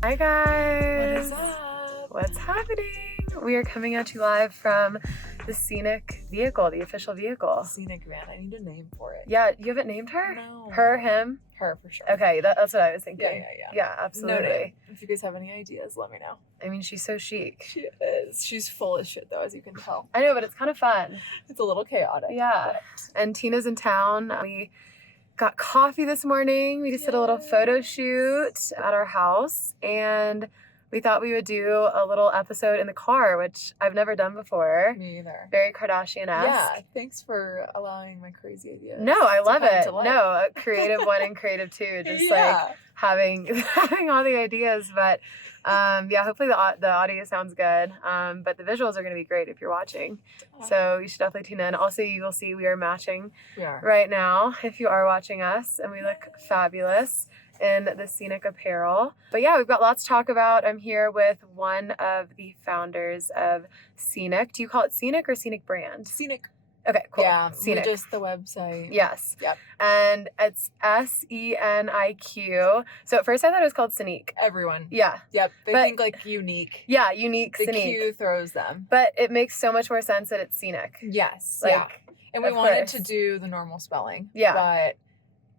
Hi guys! What is up? What's happening? We are coming at you live from the Seniq vehicle, the official vehicle. Seniq, man. I need a name for it. Yeah, you haven't named her? No. Her, him? Her, for sure. Okay, that's what I was thinking. Yeah. Yeah, absolutely. Noted. If you guys have any ideas, let me know. I mean, she's so chic. She is. She's full of shit, though, as you can tell. I know, but it's kind of fun. It's a little chaotic. Yeah. And Tina's in town. We got coffee this morning. We just did a little photo shoot at our house, and we thought we would do a little episode in the car, which I've never done before. Me either. Very Kardashian-esque. Yeah, thanks for allowing my crazy ideas. No, I love it. No, creative one and creative two. Just like having all the ideas. But yeah, hopefully the audio sounds good. But the visuals are going to be great if you're watching. So you should definitely tune in. Also, you will see we are matching right now if you are watching us, and we look fabulous in the Seniq apparel. But yeah, we've got lots to talk about. I'm here with one of the founders of Seniq. Do you call it Seniq or Seniq brand? Seniq. Okay, cool. Yeah, Seniq. just the website. Yes. Yep. And it's Seniq. So at first I thought it was called Seniq. Everyone. Yeah. Yep. They think like unique. Yeah, unique the Seniq. The Q throws them. But it makes so much more sense that it's Seniq. Yes. Like, yeah. And we wanted to do the normal spelling. Yeah. But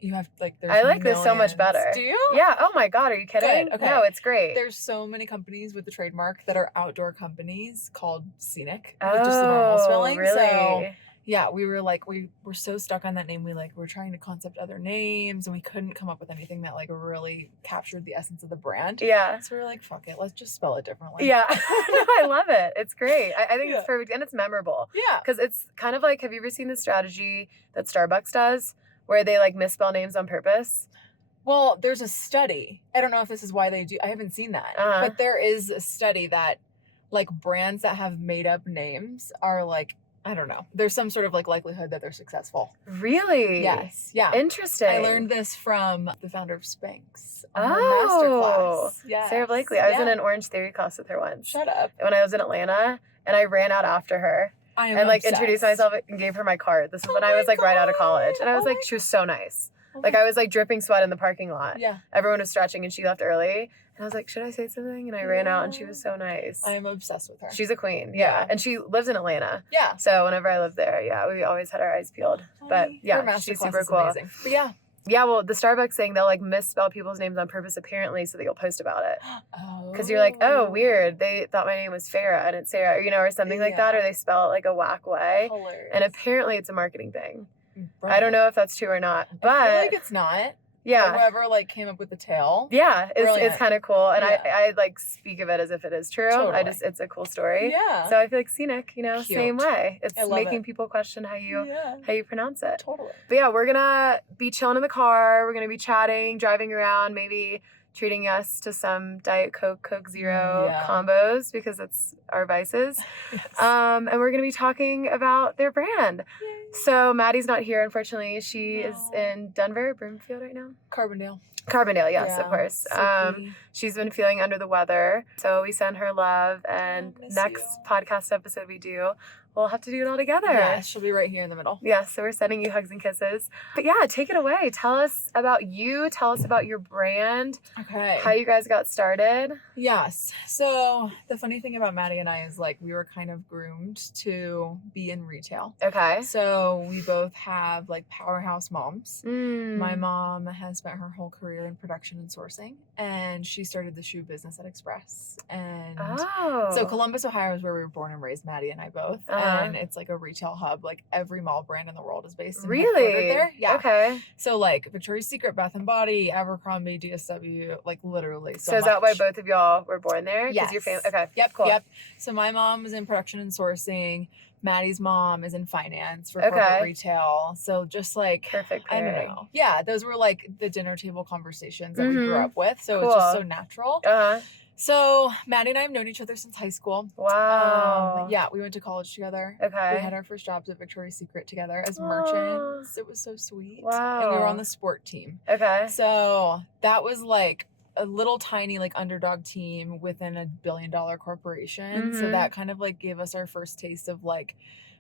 you have there's I like this so much better. Do you? Yeah. Oh my God. Are you kidding? Good. Okay. No, it's great. There's so many companies with the trademark that are outdoor companies called Seniq with just the normal spelling. Really? So yeah, we were like, we were so stuck on that name. We were trying to concept other names, and we couldn't come up with anything that like really captured the essence of the brand. Yeah. So we were like, fuck it, let's just spell it differently. Yeah. No, I love it. It's great. I think it's perfect, and it's memorable. Yeah. Because it's kind of like, have you ever seen the strategy that Starbucks does, where they like misspell names on purpose? Well, there's a study. I don't know if this is why they do. I haven't seen that, but there is a study that like brands that have made up names are like, I don't know. There's some sort of like likelihood that they're successful. Really? Yes. Yeah. Interesting. I learned this from the founder of Spanx on her masterclass. Yeah. Sarah Blakely. I was in an Orange Theory class with her once. Shut up. When I was in Atlanta, and I ran out after her. And like introduced myself and gave her my card. This is when I was like right out of college. And I was like, she was so nice. Like I was like dripping sweat in the parking lot. Yeah. Everyone was stretching and she left early. And I was like, should I say something? And I ran out and she was so nice. I am obsessed with her. She's a queen. Yeah. And she lives in Atlanta. Yeah. So whenever I lived there, we always had our eyes peeled. But yeah, she's super cool. Amazing. But yeah. Yeah, well, the Starbucks thing, they'll like misspell people's names on purpose apparently so that you'll post about it. Because you're like, oh, weird. They thought my name was Farah and it's Sarah, or something like that, or they spell it like a whack way. Hilarious. And apparently it's a marketing thing. Right. I don't know if that's true or not, but I feel like it's not. Yeah. Whoever like came up with the tale. Yeah, it's kind of cool, and I like speak of it as if it is true. Totally. It's a cool story. Yeah. So I feel like Seniq, Cute. same way. It's making it. people question how you pronounce it. Totally. But yeah, we're gonna be chilling in the car. We're gonna be chatting, driving around, maybe treating us to some Diet Coke, Coke Zero combos because that's our vices. Yes. And we're going to be talking about their brand. Yay. So Maddie's not here, unfortunately. She is in Denver, Broomfield right now. Carbondale, yes, of course. She's been feeling under the weather. So we send her love. And next podcast episode we do, we'll have to do it all together. Yeah, she'll be right here in the middle. Yeah, so we're sending you hugs and kisses. But yeah, take it away. Tell us about you. Tell us about your brand. Okay. How you guys got started. Yes. So the funny thing about Maddie and I is like we were kind of groomed to be in retail. Okay. So we both have like powerhouse moms. My mom has spent her whole career in production and sourcing, and she started the shoe business at Express. And so Columbus, Ohio is where we were born and raised, Maddie and I both. And it's like a retail hub. Like every mall brand in the world is based in there. Yeah. Okay. So like Victoria's Secret, Bath and Body, Abercrombie, DSW, like literally so is that why both of y'all were born there? Yes. Your family. Okay. Yep. Cool. Yep. So my mom was in production and sourcing. Maddie's mom is in finance for corporate retail. So just like, perfect I pairing. don't know. Yeah, those were like the dinner table conversations that we grew up with. So it's just so natural. So Maddie and I have known each other since high school. Wow. Yeah, we went to college together. Okay. We had our first jobs at Victoria's Secret together as merchants. It was so sweet. Wow. And we were on the sport team. Okay. So that was like a little tiny like underdog team within $1 billion corporation. So that kind of like gave us our first taste of like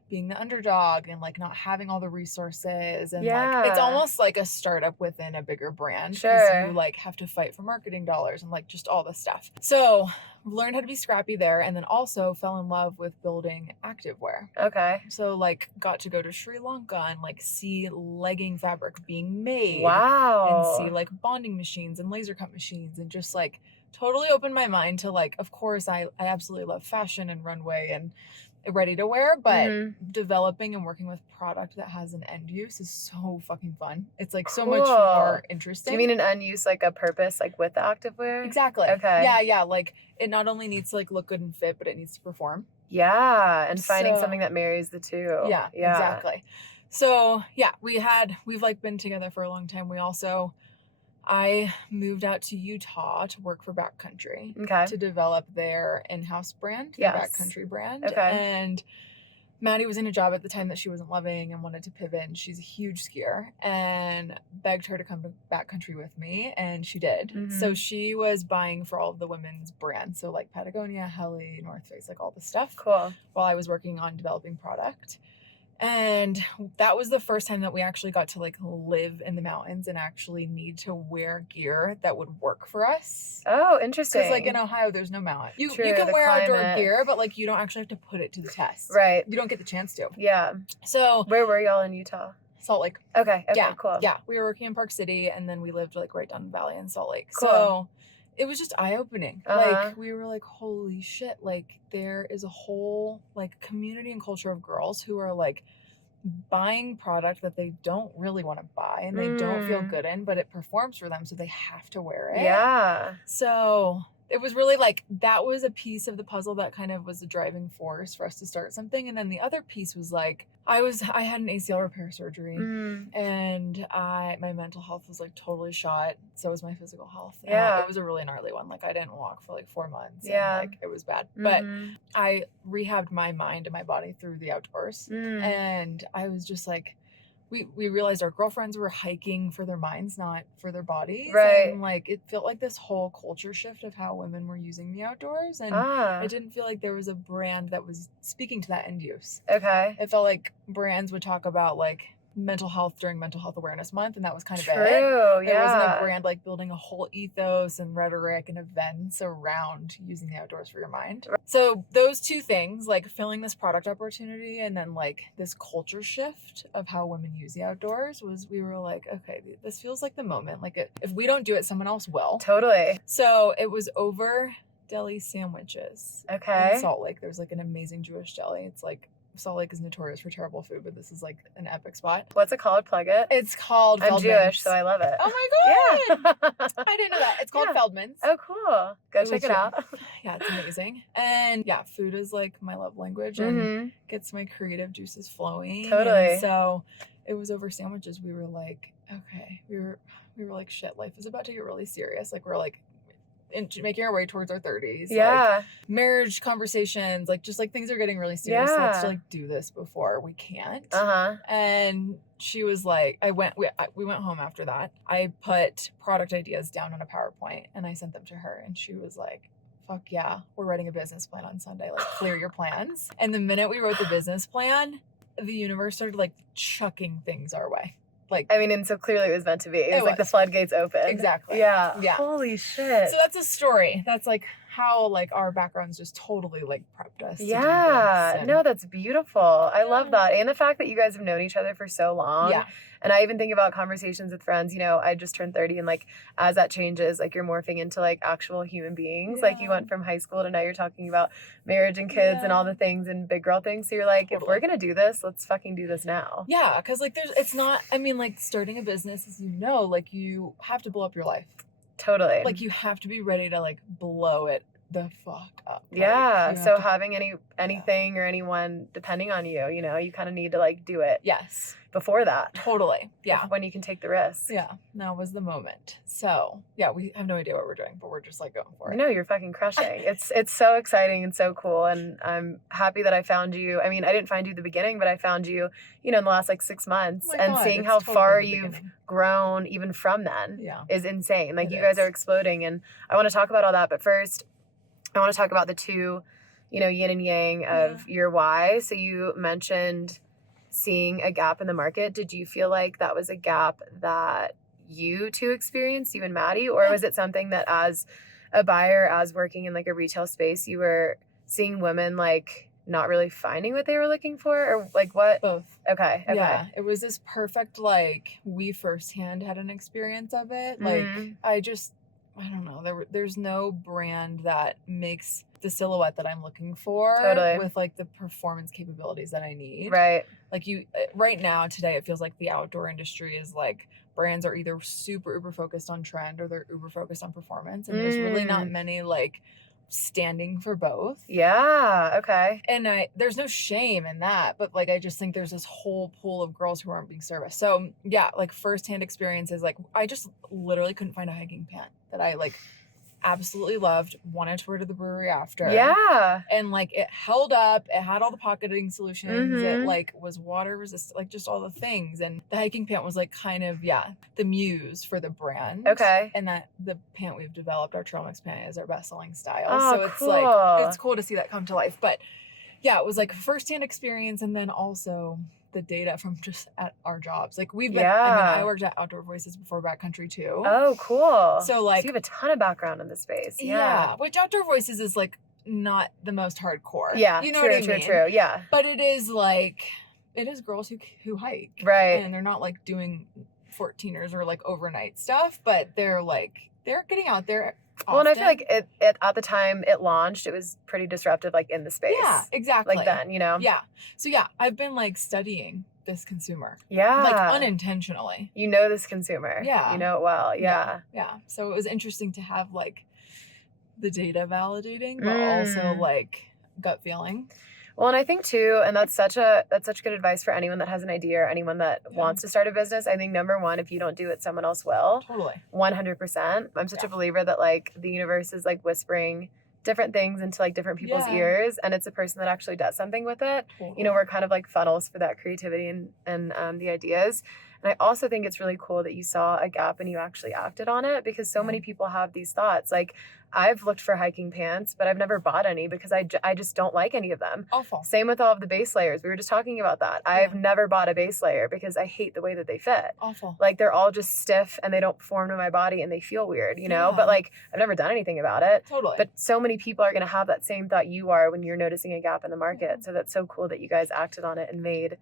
being the underdog and like not having all the resources and Yeah. like it's almost like a startup within a bigger brand Sure. you like have to fight for marketing dollars and like just all this stuff. So learned how to be scrappy there, and then also fell in love with building activewear. Okay. So like got to go to Sri Lanka and like see legging fabric being made. Wow. And see like bonding machines and laser cut machines, and just like totally opened my mind to like, of course I absolutely love fashion and runway and ready to wear, but developing and working with product that has an end use is so fucking fun. It's like so much more interesting. Do you mean an end use, like a purpose, like with the activewear? Exactly. Okay. Yeah. Like it not only needs to like look good and fit, but it needs to perform. Yeah. And finding something that marries the two. Yeah, exactly. So yeah, we've like been together for a long time. I moved out to Utah to work for Backcountry to develop their in-house brand, the Backcountry brand. Okay. And Maddie was in a job at the time that she wasn't loving and wanted to pivot, and she's a huge skier, and begged her to come to Backcountry with me, and she did. So she was buying for all of the women's brands, so like Patagonia, Helly, North Face, like all the stuff. Cool. While I was working on developing product. And that was the first time that we actually got to like live in the mountains and actually need to wear gear that would work for us. Oh, interesting. Because like in Ohio, there's no mountain. You can wear outdoor gear, but like you don't actually have to put it to the test. Right. You don't get the chance to. Yeah. So where were y'all in Utah? Salt Lake. Okay. Yeah. Cool. Yeah. We were working in Park City, and then we lived like right down the valley in Salt Lake. Cool. So it was just eye-opening. Like we were like, holy shit, like there is a whole like community and culture of girls who are like buying product that they don't really want to buy and they don't feel good in, but it performs for them, so they have to wear it. Yeah. So it was really like that was a piece of the puzzle that kind of was the driving force for us to start something. And then the other piece was like I had an ACL repair surgery, and my mental health was like totally shot. So was my physical health. Yeah. It was a really gnarly one. Like I didn't walk for like 4 months. Yeah. And, like it was bad. But I rehabbed my mind and my body through the outdoors. And I was just like, we realized our girlfriends were hiking for their minds, not for their bodies. Right. And like it felt like this whole culture shift of how women were using the outdoors. And I didn't feel like there was a brand that was speaking to that end use. Okay. It felt like brands would talk about like mental health during Mental Health Awareness Month, and that was kind of it. Yeah. It wasn't a brand like building a whole ethos and rhetoric and events around using the outdoors for your mind. So those two things, like filling this product opportunity and then like this culture shift of how women use the outdoors, we were like, okay, this feels like the moment. Like if we don't do it, someone else will. Totally. So it was over deli sandwiches. Okay. In Salt Lake, there's like an amazing Jewish deli. It's like Salt Lake is notorious for terrible food, but this is like an epic spot. What's it called? Plug it. It's called I'm Feldman's. Jewish, so I love it. Oh my god! Yeah. I didn't know that. It's called Feldman's. Oh, cool. Go check it out. Yeah, it's amazing. And yeah, food is like my love language and gets my creative juices flowing. Totally. And so it was over sandwiches. We were like, okay, we were like, shit, life is about to get really serious. Like we're like making our way towards our 30s. Yeah. Like, marriage conversations, like just like things are getting really serious. Yeah. Let's like do this before we can't. And she was like, we went home after that. I put product ideas down on a PowerPoint and I sent them to her, and she was like, fuck yeah, we're writing a business plan on Sunday. Like clear your plans. And the minute we wrote the business plan, the universe started like chucking things our way. Like, I mean, and so clearly it was meant to be. It was like the floodgates open. Exactly. Yeah. Holy shit. So that's a story. That's like how like our backgrounds just totally like prepped us. Yeah. No, that's beautiful. I love that. And the fact that you guys have known each other for so long. Yeah. And I even think about conversations with friends, you know, I just turned 30, and like as that changes, like you're morphing into like actual human beings. Like you went from high school to now you're talking about marriage and kids and all the things and big girl things. So you're like, if we're going to do this, let's fucking do this now. Yeah. Because like it's not, I mean, like starting a business, as you know, like you have to blow up your life. Totally. Like you have to be ready to like blow it the fuck up. Yeah. So having anything or anyone depending on you, you know, you kind of need to like do it. Yes. Before that. Totally. Yeah. When you can take the risk. Yeah. Now was the moment. So yeah, we have no idea what we're doing, but we're just like going for it. No, you're fucking crushing. It's so exciting and so cool. And I'm happy that I found you. I mean, I didn't find you at the beginning, but I found you, you know, in the last like 6 months. And seeing how far you've grown even from then is insane. Like you guys are exploding. And I want to talk about all that. But first, I want to talk about the two you know, yin and yang of your why. So you mentioned seeing a gap in the market. Did you feel like that was a gap that you two experienced, you and Maddie, or was it something that as a buyer, as working in like a retail space, you were seeing women like not really finding what they were looking for, or like what? Both. Okay. Yeah, it was this perfect, like, we firsthand had an experience of it. Like, I don't know, there's no brand that makes the silhouette that I'm looking for with like the performance capabilities that I need. Right. Like right now, today, it feels like the outdoor industry is like, brands are either super uber focused on trend or they're uber focused on performance. And there's really not many like standing for both. Yeah. Okay. And there's no shame in that, but like, I just think there's this whole pool of girls who aren't being serviced. So yeah, like firsthand experiences, like I just literally couldn't find a hiking pant that I like absolutely loved, wanted to wear to the brewery after. Yeah. And like it held up, it had all the pocketing solutions, it like was water resistant, like just all the things. And the hiking pant was like kind of, the muse for the brand. Okay. And that the pant we've developed, our trail mix pant, is our best-selling style. Oh, so it's cool. like, it's cool to see that come to life. But yeah, it was like firsthand experience, and then also the data from just at our jobs. Like we've been, I worked at Outdoor Voices before backcountry too. Oh, cool. So like, you have a ton of background in the space. Yeah. Which Outdoor Voices is like not the most hardcore. Yeah. You know what I mean? True. Yeah. But it is like, it is girls who hike. Right. And they're not like doing 14ers or like overnight stuff, but they're getting out there. Often. Well, and I feel like it at the time it launched, it was pretty disruptive, like in the space. Yeah, exactly. Like then, you know? Yeah. So yeah, I've been like studying this consumer. Yeah. Like unintentionally. You know this consumer. Yeah. You know it well. Yeah. Yeah. So it was interesting to have like the data validating, but also like gut feeling. Well, and I think too, and that's such good advice for anyone that has an idea or anyone that wants to start a business. I think number one, if you don't do it, someone else will. Totally. 100%. I'm such a believer that like the universe is like whispering different things into like different people's ears, and it's a person that actually does something with it. Totally. You know, we're kind of like funnels for that creativity and the ideas. And I also think it's really cool that you saw a gap and you actually acted on it, because so many people have these thoughts. Like, I've looked for hiking pants, but I've never bought any because I just don't like any of them. Awful. Same with all of the base layers. We were just talking about that. Yeah. I've never bought a base layer because I hate the way that they fit. Awful. Like, they're all just stiff and they don't form to my body and they feel weird, you know? But like, I've never done anything about it. Totally. But so many people are going to have that same thought you are when you're noticing a gap in the market. So that's so cool that you guys acted on it and made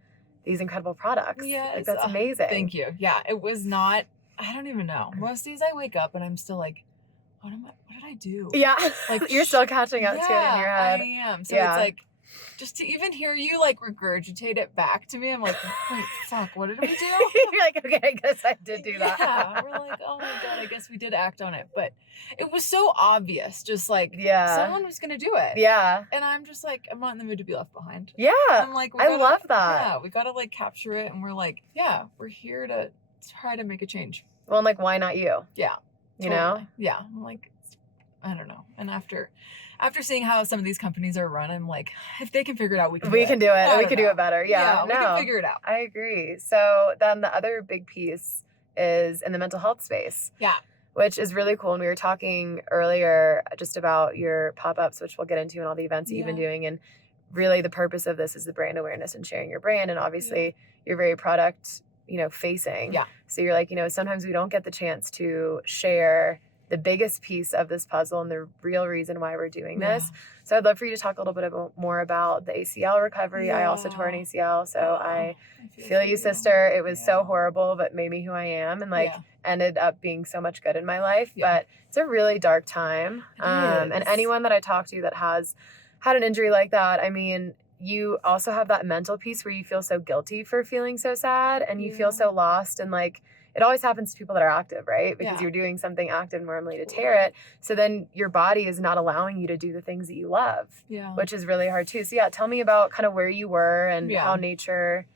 these incredible products. Yes. Like, that's amazing. Thank you. Yeah, it was not, I don't even know. Most days I wake up and I'm still like, what did I do? Yeah. Like, you're still catching up to it in your head. I am. So it's like, just to even hear you like regurgitate it back to me, I'm like, wait, fuck, what did we do? You're like, okay, I guess I did do that. Yeah, we're like, oh my God, I guess we did act on it. But it was so obvious, just like, someone was going to do it. Yeah. And I'm just like, I'm not in the mood to be left behind. Yeah. I'm like, I love that. Yeah, we got to like capture it. And we're like, we're here to try to make a change. Well, and like, why not you? Yeah. You know? Yeah. I'm like, I don't know. And after seeing how some of these companies are run, I'm like, if they can figure it out, we can do it. We can do it better. Yeah. We can figure it out. I agree. So then the other big piece is in the mental health space. Yeah. Which is really cool. And we were talking earlier just about your pop-ups, which we'll get into, and all the events that you've been doing. And really the purpose of this is the brand awareness and sharing your brand. And obviously you're very product, facing. Yeah. So you're like, sometimes we don't get the chance to share the biggest piece of this puzzle and the real reason why we're doing this. So I'd love for you to talk a little bit more about the ACL recovery. I also tore an ACL, so I feel you, sister. It was so horrible, but made me who I am, and ended up being so much good in my life. But it's a really dark time. And anyone that I talk to that has had an injury like that, I mean, you also have that mental piece where you feel so guilty for feeling so sad, and you feel so lost, and like, it always happens to people that are active, right? Because you're doing something active normally to tear it. So then your body is not allowing you to do the things that you love, which is really hard too. So tell me about kind of where you were and how nature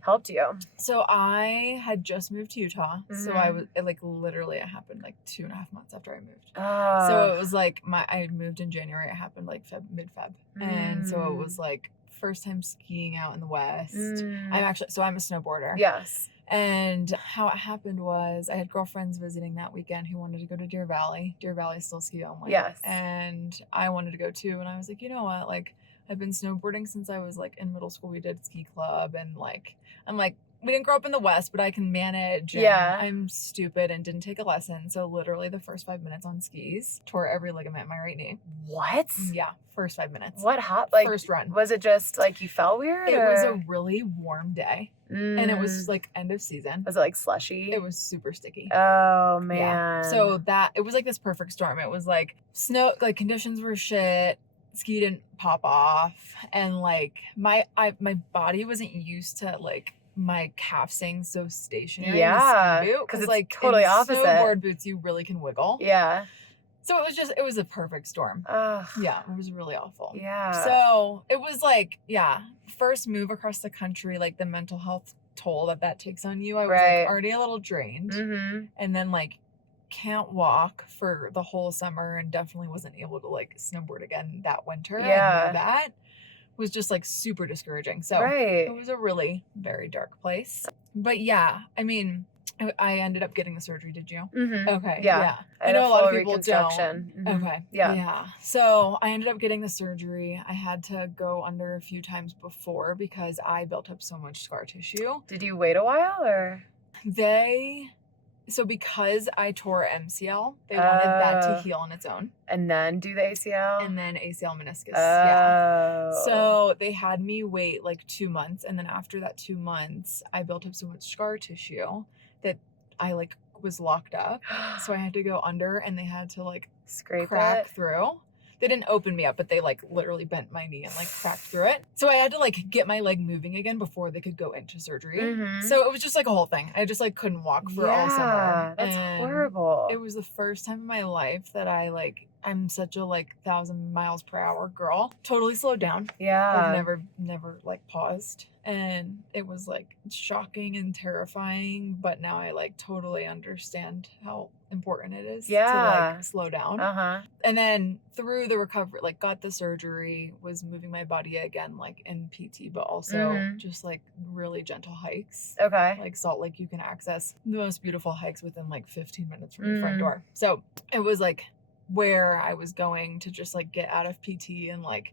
helped you. So I had just moved to Utah. So it happened like 2.5 months after I moved. So it was like I moved in January. It happened like mid-Feb. And so it was like first time skiing out in the West. I'm a snowboarder. Yes. And how it happened was I had girlfriends visiting that weekend who wanted to go to Deer Valley. Deer Valley's still ski only. Yes. And I wanted to go too. And I was like, you know what? Like, I've been snowboarding since I was like in middle school. We did ski club, and like, I'm like, we didn't grow up in the West, but I can manage. And Yeah. I'm stupid and didn't take a lesson. So literally the first 5 minutes on skis, tore every ligament in my right knee. What? Yeah. First 5 minutes. What happened? Like, first run. Was it just like you felt weird? It was a really warm day. And it was Mm. like end of season. Was it like slushy? It was super sticky. Oh man. Yeah. So it was like this perfect storm. It was like snow, like conditions were shit. Ski didn't pop off, and like my body wasn't used to like my calf staying so stationary. Yeah, in a ski boot, because it's like totally in opposite. Snowboard boots, you really can wiggle. Yeah. So it was a perfect storm. Ugh. Yeah, it was really awful. Yeah. So it was like, yeah, first move across the country, like the mental health toll that takes on you. I was like already a little drained, and then like can't walk for the whole summer, and definitely wasn't able to like snowboard again that winter. Yeah. I knew that was just like super discouraging. So it was a really very dark place. But yeah, I mean, I ended up getting the surgery. Did you? Okay. Yeah. I know a lot of people don't. Okay. Yeah. So I ended up getting the surgery. I had to go under a few times before because I built up so much scar tissue. Did you wait a while or? So because I tore MCL, they wanted that to heal on its own. And then do the ACL? And then ACL meniscus. Yeah. So they had me wait like 2 months. And then after that 2 months, I built up so much scar tissue that I like was locked up. So I had to go under, and they had to like crack through. They didn't open me up, but they like literally bent my knee and like cracked through it. So I had to like get my leg moving again before they could go into surgery. So it was just like a whole thing. I just like couldn't walk for all summer. That's horrible. It was the first time in my life that I'm such a like 1,000 miles per hour girl. Totally slowed down. Yeah. I've never like paused. And it was like shocking and terrifying, but now I like totally understand how important it is to like slow down. And then through the recovery, like got the surgery, was moving my body again, like in PT, but also just like really gentle hikes. Okay. Like Salt Lake, you can access the most beautiful hikes within like 15 minutes from your front door. So it was like where I was going to just like get out of PT and like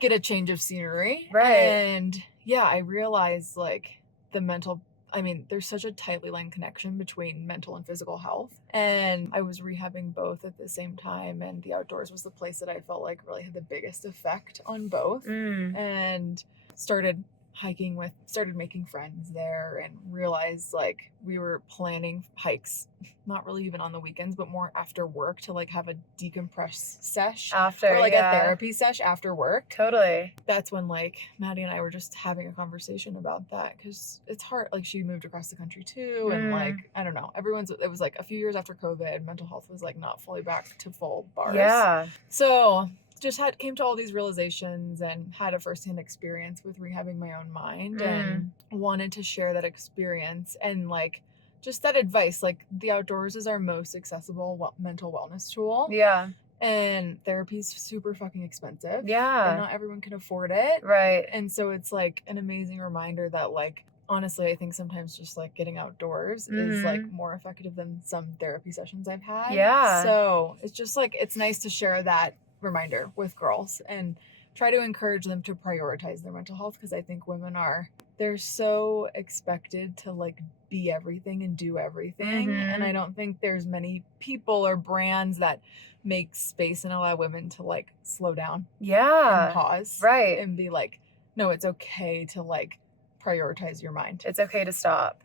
get a change of scenery. Right. And yeah, I realized like there's such a tightly linked connection between mental and physical health. And I was rehabbing both at the same time. And the outdoors was the place that I felt like really had the biggest effect on both. And started making friends there, and realized like we were planning hikes, not really even on the weekends, but more after work to like have a decompress sesh or like a therapy sesh after work. Totally. That's when like Maddie and I were just having a conversation about that, because it's hard. Like she moved across the country too, and like I don't know, it was like a few years after COVID, mental health was like not fully back to full bars. Yeah. So just came to all these realizations and had a firsthand experience with rehabbing my own mind, and wanted to share that experience and like just that advice. Like the outdoors is our most accessible mental wellness tool. Yeah. And therapy's super fucking expensive. Yeah. And not everyone can afford it. Right. And so it's like an amazing reminder that like, honestly, I think sometimes just like getting outdoors is like more effective than some therapy sessions I've had. Yeah. So it's just like, it's nice to share that reminder with girls and try to encourage them to prioritize their mental health, because I think women they're so expected to like be everything and do everything, and I don't think there's many people or brands that make space and allow women to like slow down and pause and be like, no, it's okay to like prioritize your mind, it's okay to stop.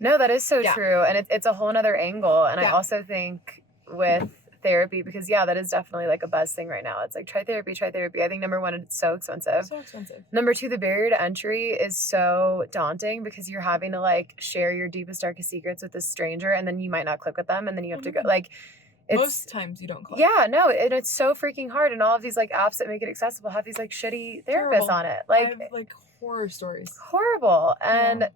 No, that is so true, and it's a whole nother angle. And I also think with therapy, because that is definitely like a buzz thing right now. It's like try therapy. I think number one, it's so expensive. Number two, the barrier to entry is so daunting, because you're having to like share your deepest, darkest secrets with this stranger, and then you might not click with them, and then you have to go like most times you don't click. And it's so freaking hard. And all of these like apps that make it accessible have these like shitty therapists on it. Like I have like horror stories. Horrible. And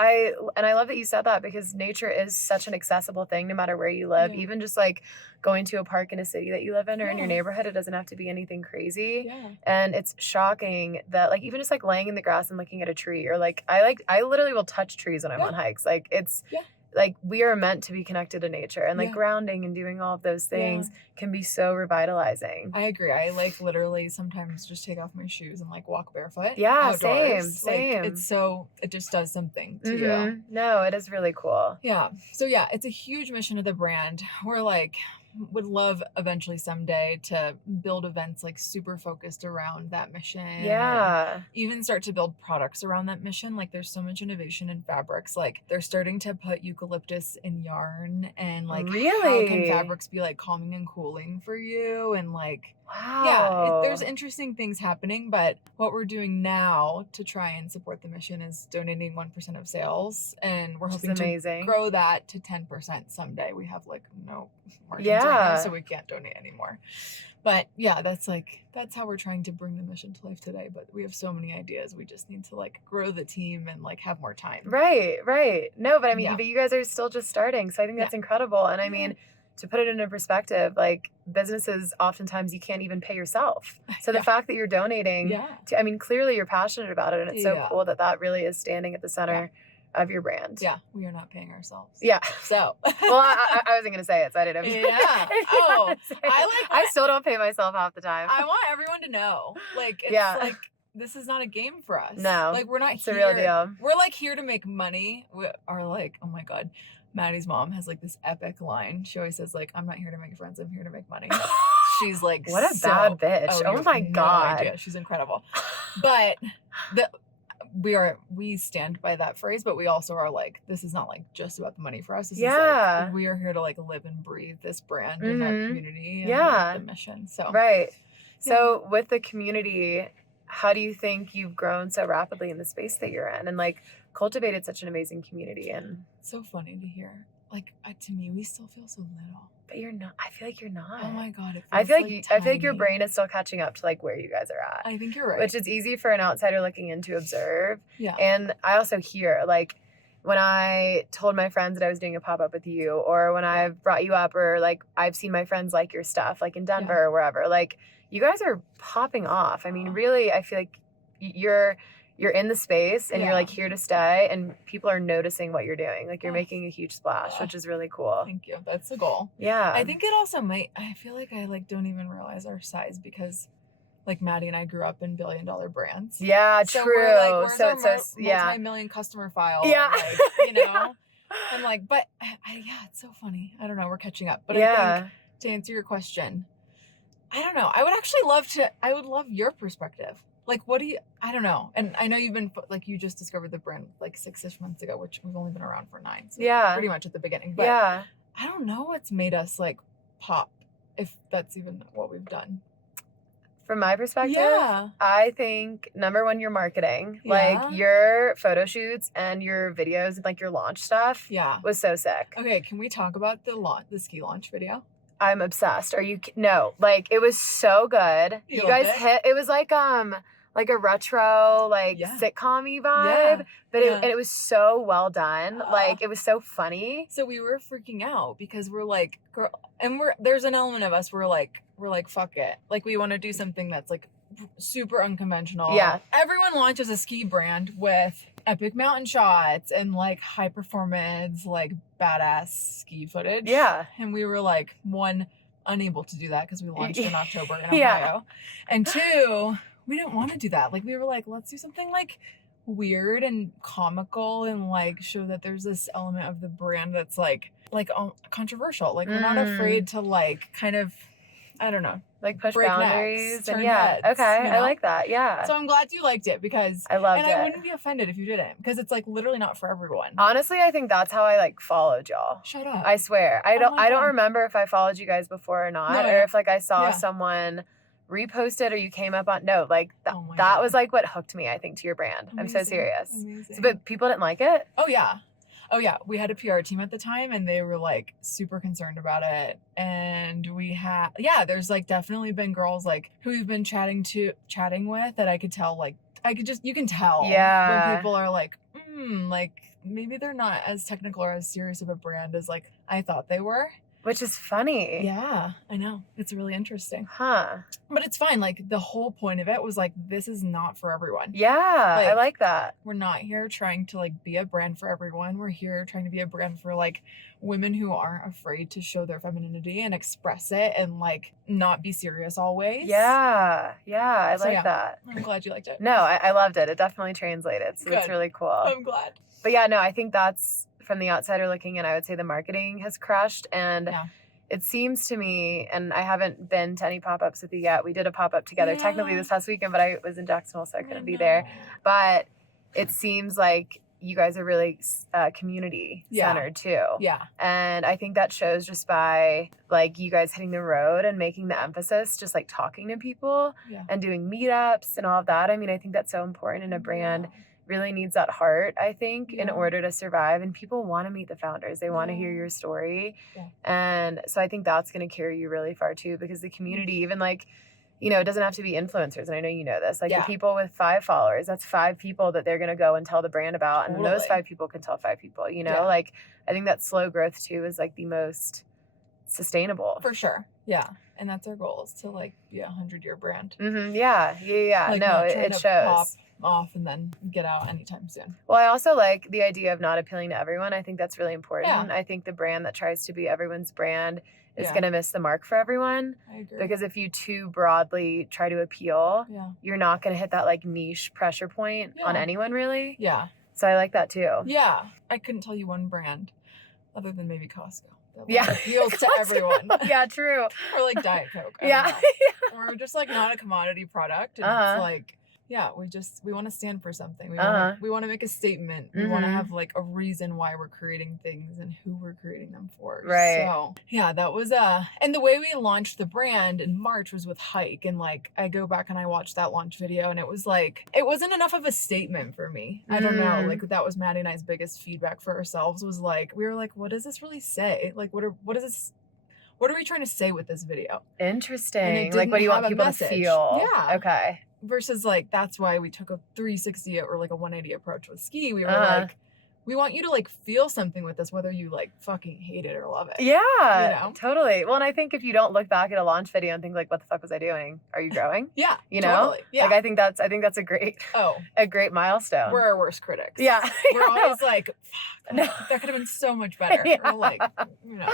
I love that you said that, because nature is such an accessible thing no matter where you live. Yeah. Even just like going to a park in a city that you live in or in your Yeah. neighborhood, it doesn't have to be anything crazy. Yeah. And it's shocking that like even just like laying in the grass and looking at a tree, or like I literally will touch trees when I'm Yeah. on hikes. Like it's Yeah. like we are meant to be connected to nature, and like Yeah. grounding and doing all of those things Yeah. can be so revitalizing. I agree. I like literally sometimes just take off my shoes and like walk barefoot. Yeah, outdoors. same. Like it just does something to you. Mhm. No, it is really cool. Yeah. So yeah, it's a huge mission of the brand. We're like, would love eventually someday to build events like super focused around that mission. Yeah. And even start to build products around that mission. Like there's so much innovation in fabrics. Like they're starting to put eucalyptus in yarn, and like how can Really? fabrics be like calming and cooling for you, and like Wow. there's interesting things happening. But what we're doing now to try and support the mission is donating 1% of sales, and we're Which is hoping to amazing. grow that to 10% someday. We have like no margins right Yeah. now, so we can't donate anymore. But yeah, that's how we're trying to bring the mission to life today. But we have so many ideas. We just need to like grow the team and like have more time. Right. No, but I mean, Yeah. but you guys are still just starting, so I think that's incredible. And I mean, to put it into perspective, like businesses, oftentimes you can't even pay yourself. So the fact that you're donating, I mean, clearly you're passionate about it, and it's so cool that that really is standing at the center of your brand. Yeah, we are not paying ourselves. Yeah. So. Well, I wasn't gonna say it, so I didn't. Yeah. Oh, I still don't pay myself half the time. I want everyone to know, like, it's like, this is not a game for us. No. Like, we're not it's here. It's a real deal. We're like here to make money. We are like, oh my God. Maddie's mom has like this epic line. She always says like, I'm not here to make friends, I'm here to make money. She's like, what a bad bitch. Oh my God. Idea. She's incredible. But we stand by that phrase, but we also are like, this is not like just about the money for us. This is like, we are here to like live and breathe this brand in our community and like, the mission. So So with the community, how do you think you've grown so rapidly in the space that you're in, and like cultivated such an amazing community? And so funny to hear. Like to me, we still feel so little. But you're not. I feel like you're not. Oh my God. I feel like your brain is still catching up to like where you guys are at. I think you're right. Which is easy for an outsider looking in to observe. Yeah. And I also hear like when I told my friends that I was doing a pop-up with you, or when I've brought you up, or like I've seen my friends like your stuff, like in Denver or wherever, like you guys are popping off. I mean, really, I feel like you're in the space and you're like here to stay, and people are noticing what you're doing. Like you're making a huge splash, which is really cool. Thank you. That's the goal. Yeah. I think it also I feel like I like don't even realize our size, because like Maddie and I grew up in billion-dollar brands. Yeah, so true. We're like, so it's multi-million customer file. Yeah. Like, you know? I'm like, but it's so funny. I don't know. We're catching up. But I think to answer your question, I don't know. I would love your perspective. Like, I don't know. And I know you've been, like, you just discovered the brand like 6-ish months ago, which we've only been around for 9. So pretty much at the beginning. But I don't know what's made us like pop, if that's even what we've done. From my perspective, I think number one, your marketing, like your photo shoots and your videos and like your launch stuff was so sick. Okay. Can we talk about the ski launch video? I'm obsessed. No, like it was so good. You guys it was like a retro, like sitcom-y vibe, but it was so well done. Like it was so funny. So we were freaking out because we're like, girl, and there's an element of us, we're like, fuck it. Like we want to do something that's like super unconventional. Yeah. Everyone launches a ski brand with epic mountain shots and like high performance, like badass ski footage. Yeah. And we were like, one, unable to do that because we launched in October in Ohio. And two, we didn't want to do that. Like we were like, let's do something like weird and comical and like show that there's this element of the brand that's like controversial. Like we're not afraid to like kind of, I don't know, like push break boundaries necks, and turn heads, okay, you know? I like that. Yeah. So I'm glad you liked it because I loved it. And I wouldn't be offended if you didn't, because it's like literally not for everyone. Honestly, I think that's how I like followed y'all. Shut up. I swear. I don't remember if I followed you guys before or not, or if like I saw someone repost it or you came up on like that was like what hooked me, I think, to your brand. Amazing. I'm so serious. So, but people didn't like it? Oh yeah, we had a PR team at the time and they were like super concerned about it. And we had there's like definitely been girls like who we've been chatting with that I could tell, like you can tell when people are like like maybe they're not as technical or as serious of a brand as like I thought they were. Which is funny. Yeah, I know. It's really interesting. Huh. But it's fine. Like the whole point of it was like, this is not for everyone. Yeah, I like that. We're not here trying to like be a brand for everyone. We're here trying to be a brand for like women who aren't afraid to show their femininity and express it and like not be serious always. Yeah, I like that. I'm glad you liked it. No, I loved it. It definitely translated. So it's really cool. I'm glad. But yeah, no, I think that's, from the outsider looking in, I would say the marketing has crushed. And it seems to me, and I haven't been to any pop-ups with you yet. We did a pop-up together technically this past weekend, but I was in Jacksonville, so I couldn't be there. But it seems like you guys are really community centered too. Yeah. And I think that shows just by like you guys hitting the road and making the emphasis, just like talking to people and doing meetups and all of that. I mean, I think that's so important in a brand. Really needs that heart, I think, in order to survive. And people want to meet the founders. They want to hear your story. And so I think that's going to carry you really far too, because the community, even like, you know, it doesn't have to be influencers. And I know you know this, like the people with 5 followers, that's 5 people that they're going to go and tell the brand about. And those 5 people can tell 5 people, you know, like I think that slow growth too is like the most sustainable. For sure. Yeah. And that's our goal, is to like be a 100-year brand. Yeah. Like no, it shows. Pop off and then get out anytime soon. Well, I also like the idea of not appealing to everyone. I think that's really important. I think the brand that tries to be everyone's brand is going to miss the mark for everyone. I agree. Because if you too broadly try to appeal, you're not going to hit that like niche pressure point on anyone really. Yeah. So I like that too. Yeah. I couldn't tell you one brand other than maybe Costco. That appeals to everyone. Yeah, true. Or like Diet Coke. We're just like not a commodity product. And it's like, we want to stand for something. We want to make a statement. We want to have like a reason why we're creating things and who we're creating them for. Right. So yeah, that was and the way we launched the brand in March was with Hike. And like I go back and I watched that launch video and it was like, it wasn't enough of a statement for me. I don't know. Like that was Maddie and I's biggest feedback for ourselves, was like, we were like, what does this really say? Like what are we trying to say with this video? Interesting. Like what do you want people to feel? Yeah. Okay. Versus like, that's why we took a 360 or like a 180 approach with Ski. We were like, we want you to like feel something with this, whether you like fucking hate it or love it. Yeah, you know? Totally. Well, and I think if you don't look back at a launch video and think like, what the fuck was I doing? Are you growing? You know? Totally. Yeah. Like I think that's a great milestone. We're our worst critics. Yeah. We're always like, fuck, that could have been so much better. Or like, you know.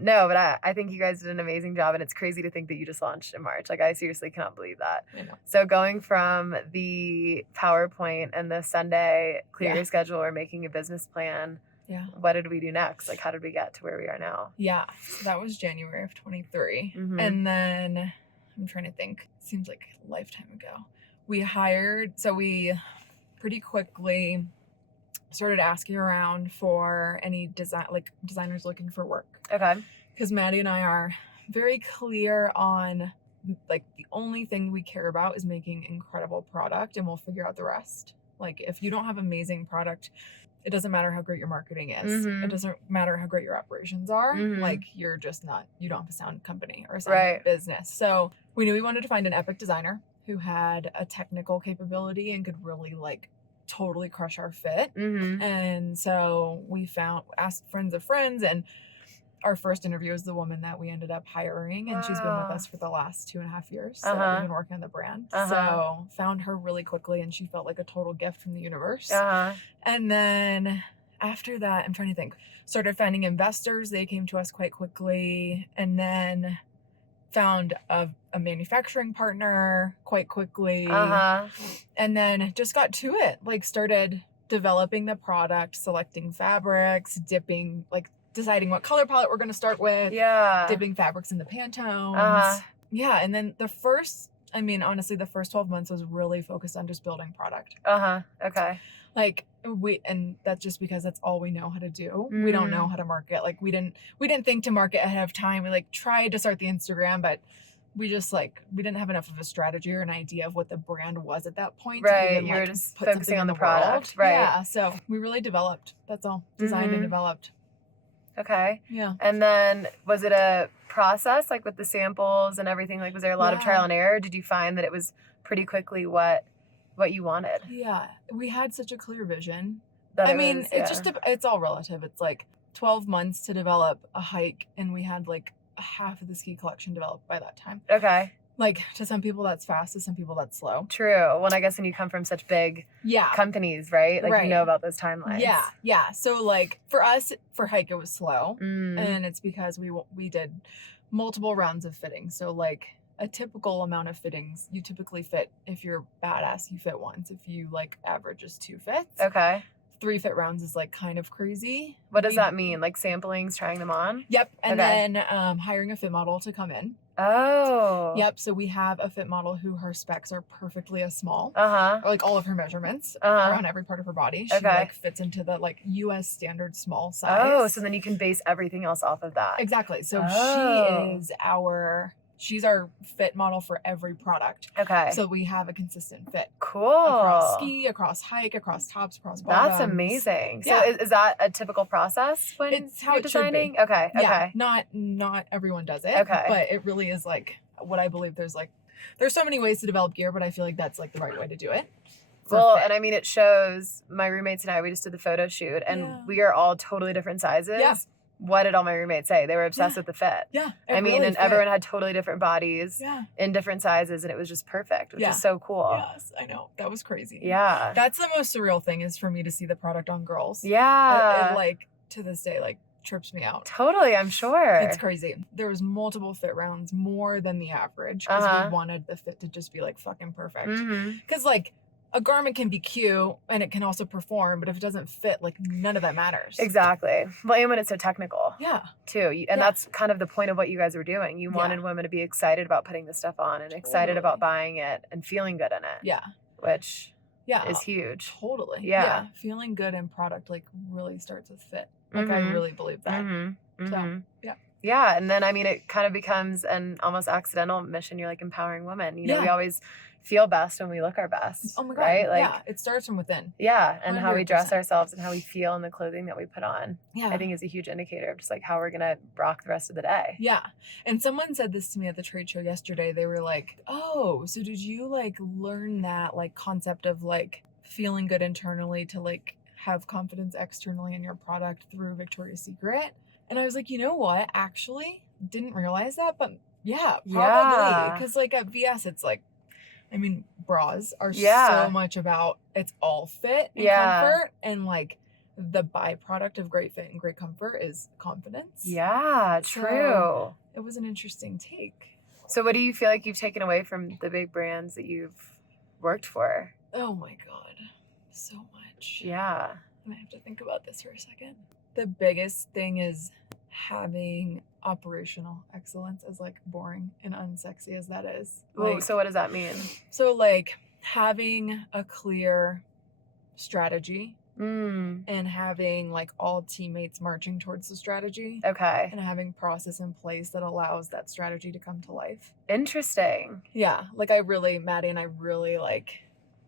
No, but I think you guys did an amazing job, and it's crazy to think that you just launched in March. Like I seriously cannot believe that. I know. So going from the PowerPoint and the Sunday clear your schedule or making a business plan, what did we do next? Like how did we get to where we are now? Yeah, so that was January of 23. And then I'm trying to think, seems like a lifetime ago. We pretty quickly started asking around for any designers looking for work. Okay. Because Maddie and I are very clear on like the only thing we care about is making incredible product, and we'll figure out the rest. Like if you don't have amazing product, it doesn't matter how great your marketing is. It doesn't matter how great your operations are. Like you're just you don't have a sound company or a sound business. So we knew we wanted to find an epic designer who had a technical capability and could really like totally crush our fit. And so we asked friends of friends, and our first interview is the woman that we ended up hiring, and she's been with us for the last 2.5 years. So we've been working on the brand. So found her really quickly, and she felt like a total gift from the universe. And then after that, I'm trying to think, started finding investors. They came to us quite quickly, and then found a manufacturing partner quite quickly. And then just got to it, like started developing the product, selecting fabrics, deciding what color palette we're going to start with. Dipping fabrics in the Pantones. And then honestly, the first 12 months was really focused on just building product. Okay. Like and that's just because that's all we know how to do. We don't know how to market. Like we didn't think to market ahead of time. We like tried to start the Instagram, but we just we didn't have enough of a strategy or an idea of what the brand was at that point. Right. You were just focusing on the product. Right. Yeah. So we really developed. That's all. Designed and developed. Okay. Yeah. And then was it a process like with the samples and everything? Like was there a lot of trial and error? Did you find that it was pretty quickly what you wanted? Yeah. We had such a clear vision I mean, it's just, it's all relative. It's like 12 months to develop a hike, and we had like half of the ski collection developed by that time. Okay. Like, to some people that's fast, to some people that's slow. True. Well, I guess when you come from such big companies, right? Like, you know about those timelines. Yeah. So, like, for us, for hike, it was slow. And it's because we did multiple rounds of fitting. So, like, a typical amount of fittings, you typically fit, if you're badass, you fit once. If you, like, average is 2 fits. Okay. 3 fit rounds is, like, kind of crazy. What does that mean? Like, samplings, trying them on? Yep. And then hiring a fit model to come in. Oh. Yep. So we have a fit model who her specs are perfectly a small. Or like all of her measurements are on every part of her body. She like fits into the like US standard small size. Oh, so then you can base everything else off of that. Exactly. So she's our fit model for every product. Okay. So we have a consistent fit. Cool. Across ski, across hike, across tops, across bottoms. That's amazing. So is that a typical process when it's how you're designing? Should be. Okay. Yeah, not everyone does it. Okay. But it really is like what I believe there's so many ways to develop gear, but I feel like that's like the right way to do it. Well, and I mean, it shows my roommates and I, we just did the photo shoot and we are all totally different sizes. Yeah. What did all my roommates say? They were obsessed with the fit. Yeah. I mean, really and everyone had totally different bodies in different sizes, and it was just perfect, which is so cool. Yes, I know. That was crazy. Yeah. That's the most surreal thing is for me to see the product on girls. Yeah. It like, to this day, like, trips me out. Totally, I'm sure. It's crazy. There was multiple fit rounds, more than the average, because we wanted the fit to just be, like, fucking perfect. Because, like, a garment can be cute and it can also perform, but if it doesn't fit, like, none of that matters. Exactly. Well, and when it's so technical. Yeah. Too. And that's kind of the point of what you guys were doing. You wanted women to be excited about putting this stuff on and excited about buying it and feeling good in it. Yeah. Which is huge. Totally. Yeah. Feeling good in product, like, really starts with fit. Like, I really believe that. So, yeah. Yeah. And then, I mean, it kind of becomes an almost accidental mission. You're like empowering women. You know, we always feel best when we look our best. Oh my God. Right? Like, yeah. It starts from within. Yeah. And 100%. How we dress ourselves and how we feel in the clothing that we put on. Yeah. I think is a huge indicator of just like how we're going to rock the rest of the day. Yeah. And someone said this to me at the trade show yesterday. They were like, oh, so did you like learn that like concept of like feeling good internally to like have confidence externally in your product through Victoria's Secret? And I was like, you know what? Actually, didn't realize that, but yeah, probably. Because like at VS, it's like, I mean, bras are so much about it's all fit and comfort, and like the byproduct of great fit and great comfort is confidence. Yeah, true. So it was an interesting take. So what do you feel like you've taken away from the big brands that you've worked for? Oh my God, so much. Yeah. I have to think about this for a second. The biggest thing is having operational excellence, as like boring and unsexy as that is. Like, so what does that mean? So like having a clear strategy and having like all teammates marching towards the strategy. Okay. And having process in place that allows that strategy to come to life. Interesting. Yeah. Like Maddie and I really like,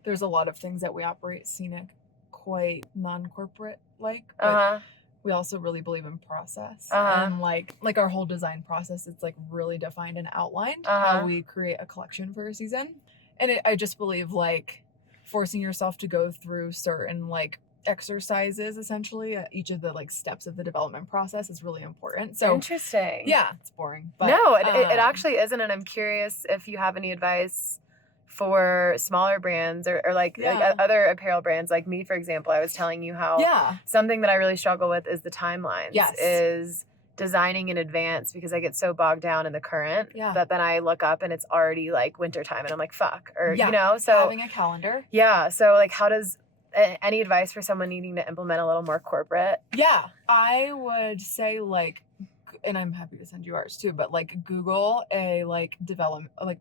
there's a lot of things that we operate Seniq quite non-corporate like, but we also really believe in process and like our whole design process. It's like really defined and outlined how we create a collection for a season. And I just believe like forcing yourself to go through certain like exercises essentially at each of the like steps of the development process is really important. So interesting. Yeah, it's boring. But, no, it actually isn't. And I'm curious if you have any advice for smaller brands or like other apparel brands like me, for example. I was telling you how something that I really struggle with is the timelines. Is designing in advance because I get so bogged down in the current that then I look up and it's already like wintertime and I'm like, fuck. Or, you know, so having a calendar. Yeah. So like how does any advice for someone needing to implement a little more corporate? Yeah, I would say like, and I'm happy to send you ours too, but like Google a like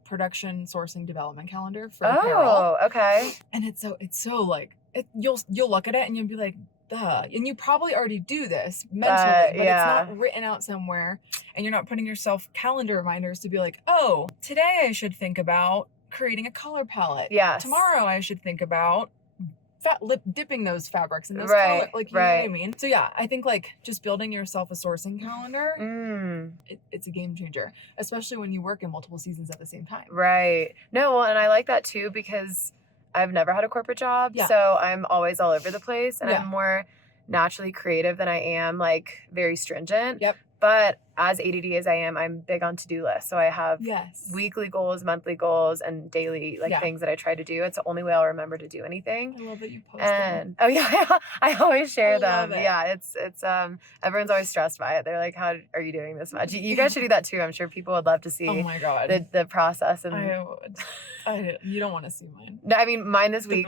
production sourcing development calendar for apparel. Oh, okay. And it's so like you'll look at it and you'll be like, duh. And you probably already do this mentally, but it's not written out somewhere, and you're not putting yourself calendar reminders to be like, oh, today I should think about creating a color palette. Yes. Tomorrow I should think about dipping those fabrics in those colors, like, you know what I mean? So yeah, I think like just building yourself a sourcing calendar, it's a game changer, especially when you work in multiple seasons at the same time. Right. No, and I like that too, because I've never had a corporate job, Yeah. so I'm always all over the place, and Yeah. I'm more naturally creative than I am like very stringent. Yep. But as ADD as I am, I'm big on to-do lists. So I have Yes. weekly goals, monthly goals, and daily like things that I try to do. It's the only way I'll remember to do anything. I love that you post And them. oh yeah, I always share them. Love it. Yeah, it's everyone's always stressed by it. They're like, "How are you doing this much?" You guys should do that too. I'm sure people would love to see Oh my God. the process. And you don't want to see mine. I mean, mine this week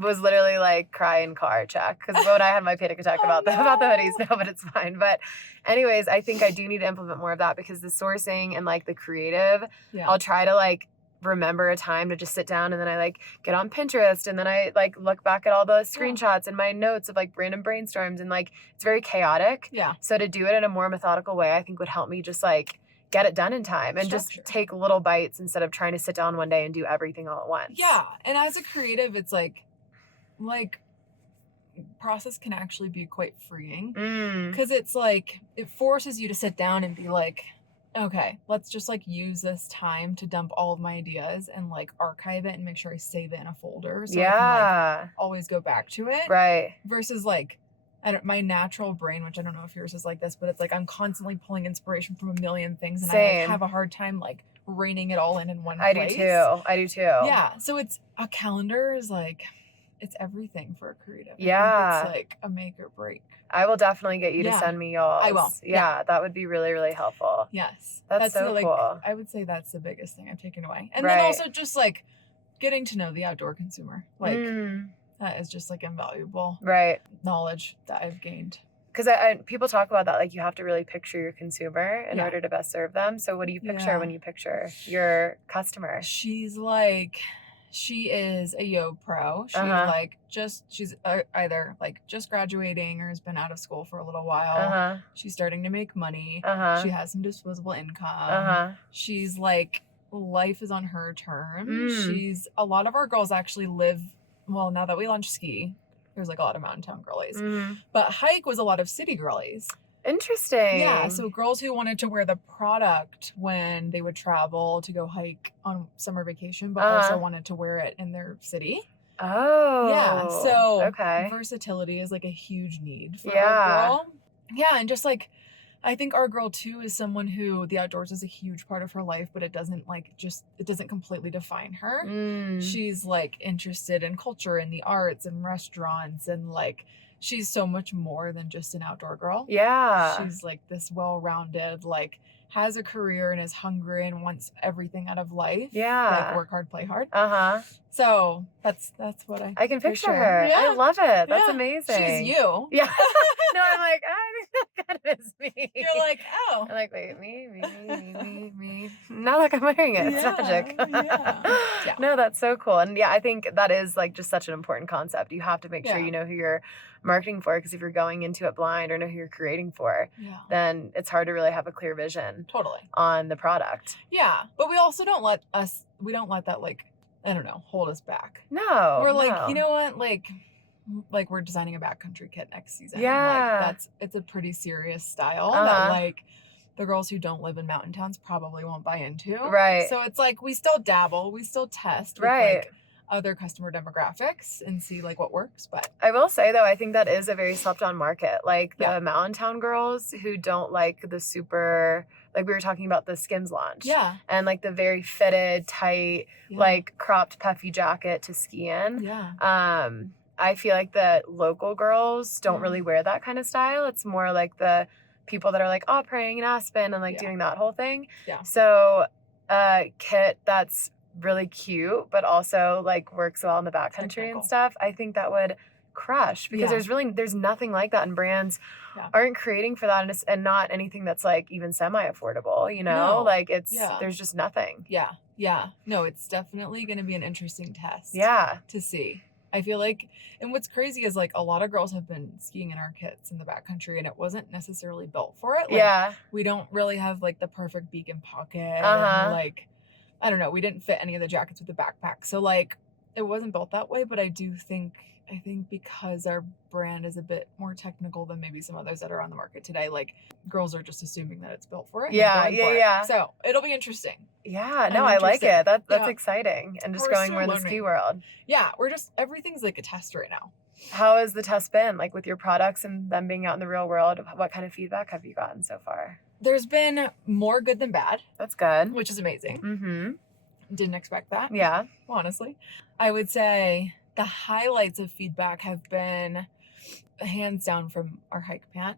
was literally like cry in car check, because when I had my panic attack about the hoodies. No, but it's fine. But anyways, I think I do need to implement more of that, because the sourcing and like the creative, I'll try to like remember a time to just sit down, and then I like get on Pinterest, and then I like look back at all the screenshots and my notes of like random brainstorms, and like it's very chaotic. Yeah. So to do it in a more methodical way, I think would help me just like get it done in time and just take little bites instead of trying to sit down one day and do everything all at once. Yeah. And as a creative, it's like process can actually be quite freeing, because it's like it forces you to sit down and be like, okay, let's just like use this time to dump all of my ideas and like archive it and make sure I save it in a folder so I can like always go back to it. Right. Versus like my natural brain, which I don't know if yours is like this, but it's like I'm constantly pulling inspiration from a million things, and I like, have a hard time like reining it all in one place. I do too. Yeah. So it's a calendar is like, it's everything for a creative. Yeah. It's like a make or break. I will definitely get you to send me yours. I will. Yeah, that would be really, really helpful. Yes. That's so cool. I would say that's the biggest thing I've taken away. And then also just like getting to know the outdoor consumer. Like that is just like invaluable knowledge that I've gained. Because people talk about that, like you have to really picture your consumer in order to best serve them. So what do you picture when you picture your customer? She is a yoga pro. She's either like just graduating or has been out of school for a little while. She's starting to make money. She has some disposable income. She's like, life is on her terms. A lot of our girls actually live, well, now that we launched Ski, there's like a lot of mountain town girlies, but Hike was a lot of city girlies. Interesting. Yeah, so girls who wanted to wear the product when they would travel to go hike on summer vacation, but also wanted to wear it in their city. Oh. Yeah, so versatility is like a huge need for our girl. Yeah, and just like, I think our girl too is someone who the outdoors is a huge part of her life, but it doesn't completely define her. She's like interested in culture and the arts and restaurants, and like she's so much more than just an outdoor girl. Yeah. She's like this well-rounded, like has a career and is hungry and wants everything out of life. Yeah. Like work hard, play hard. So that's what I can picture her. Yeah. I love it. That's amazing. She's you. Yeah. No, I'm like, I think that kind of is me. You're like, oh. I'm like, wait, me. Not like I'm wearing it. It's magic. Yeah. No, that's so cool. And yeah, I think that is like just such an important concept. You have to make sure you know who you're marketing for, because if you're going into it blind or know who you're creating for, then it's hard to really have a clear vision on the product. Yeah. But we also don't let that like, I don't know, hold us back. No. We're like, you know what? Like we're designing a backcountry kit next season. Yeah. Like it's a pretty serious style that like the girls who don't live in mountain towns probably won't buy into. Right. So it's like we still dabble, we still test with like other customer demographics and see like what works. But I will say though, I think that is a very slept on market. Like the mountain town girls who don't like the super, like we were talking about the Skims launch. Yeah. And like the very fitted, tight, like cropped puffy jacket to ski in. Yeah. I feel like the local girls don't really wear that kind of style. It's more like the people that are like praying in Aspen and like doing that whole thing. Yeah. So kit that's really cute, but also like works well in the backcountry and stuff. I think that would crush, because there's nothing like that, and brands aren't creating for that, and not anything that's like even semi-affordable, you know? No. Like there's just nothing. Yeah. Yeah. No, it's definitely going to be an interesting test. Yeah. To see. I feel like, and what's crazy is like a lot of girls have been skiing in our kits in the backcountry, and it wasn't necessarily built for it. Like, we don't really have like the perfect beacon pocket. And, like, I don't know, we didn't fit any of the jackets with the backpack. So like it wasn't built that way, but I think because our brand is a bit more technical than maybe some others that are on the market today, like girls are just assuming that it's built for it. Yeah. So it'll be interesting. Yeah, no, I like it. That's exciting. And just We're going still more in the ski world. Yeah, everything's like a test right now. How has the test been? Like with your products and them being out in the real world, what kind of feedback have you gotten so far? There's been more good than bad. That's good. Which is amazing. Mm-hmm. Didn't expect that. Yeah. Honestly. I would say the highlights of feedback have been hands down from our hike pant.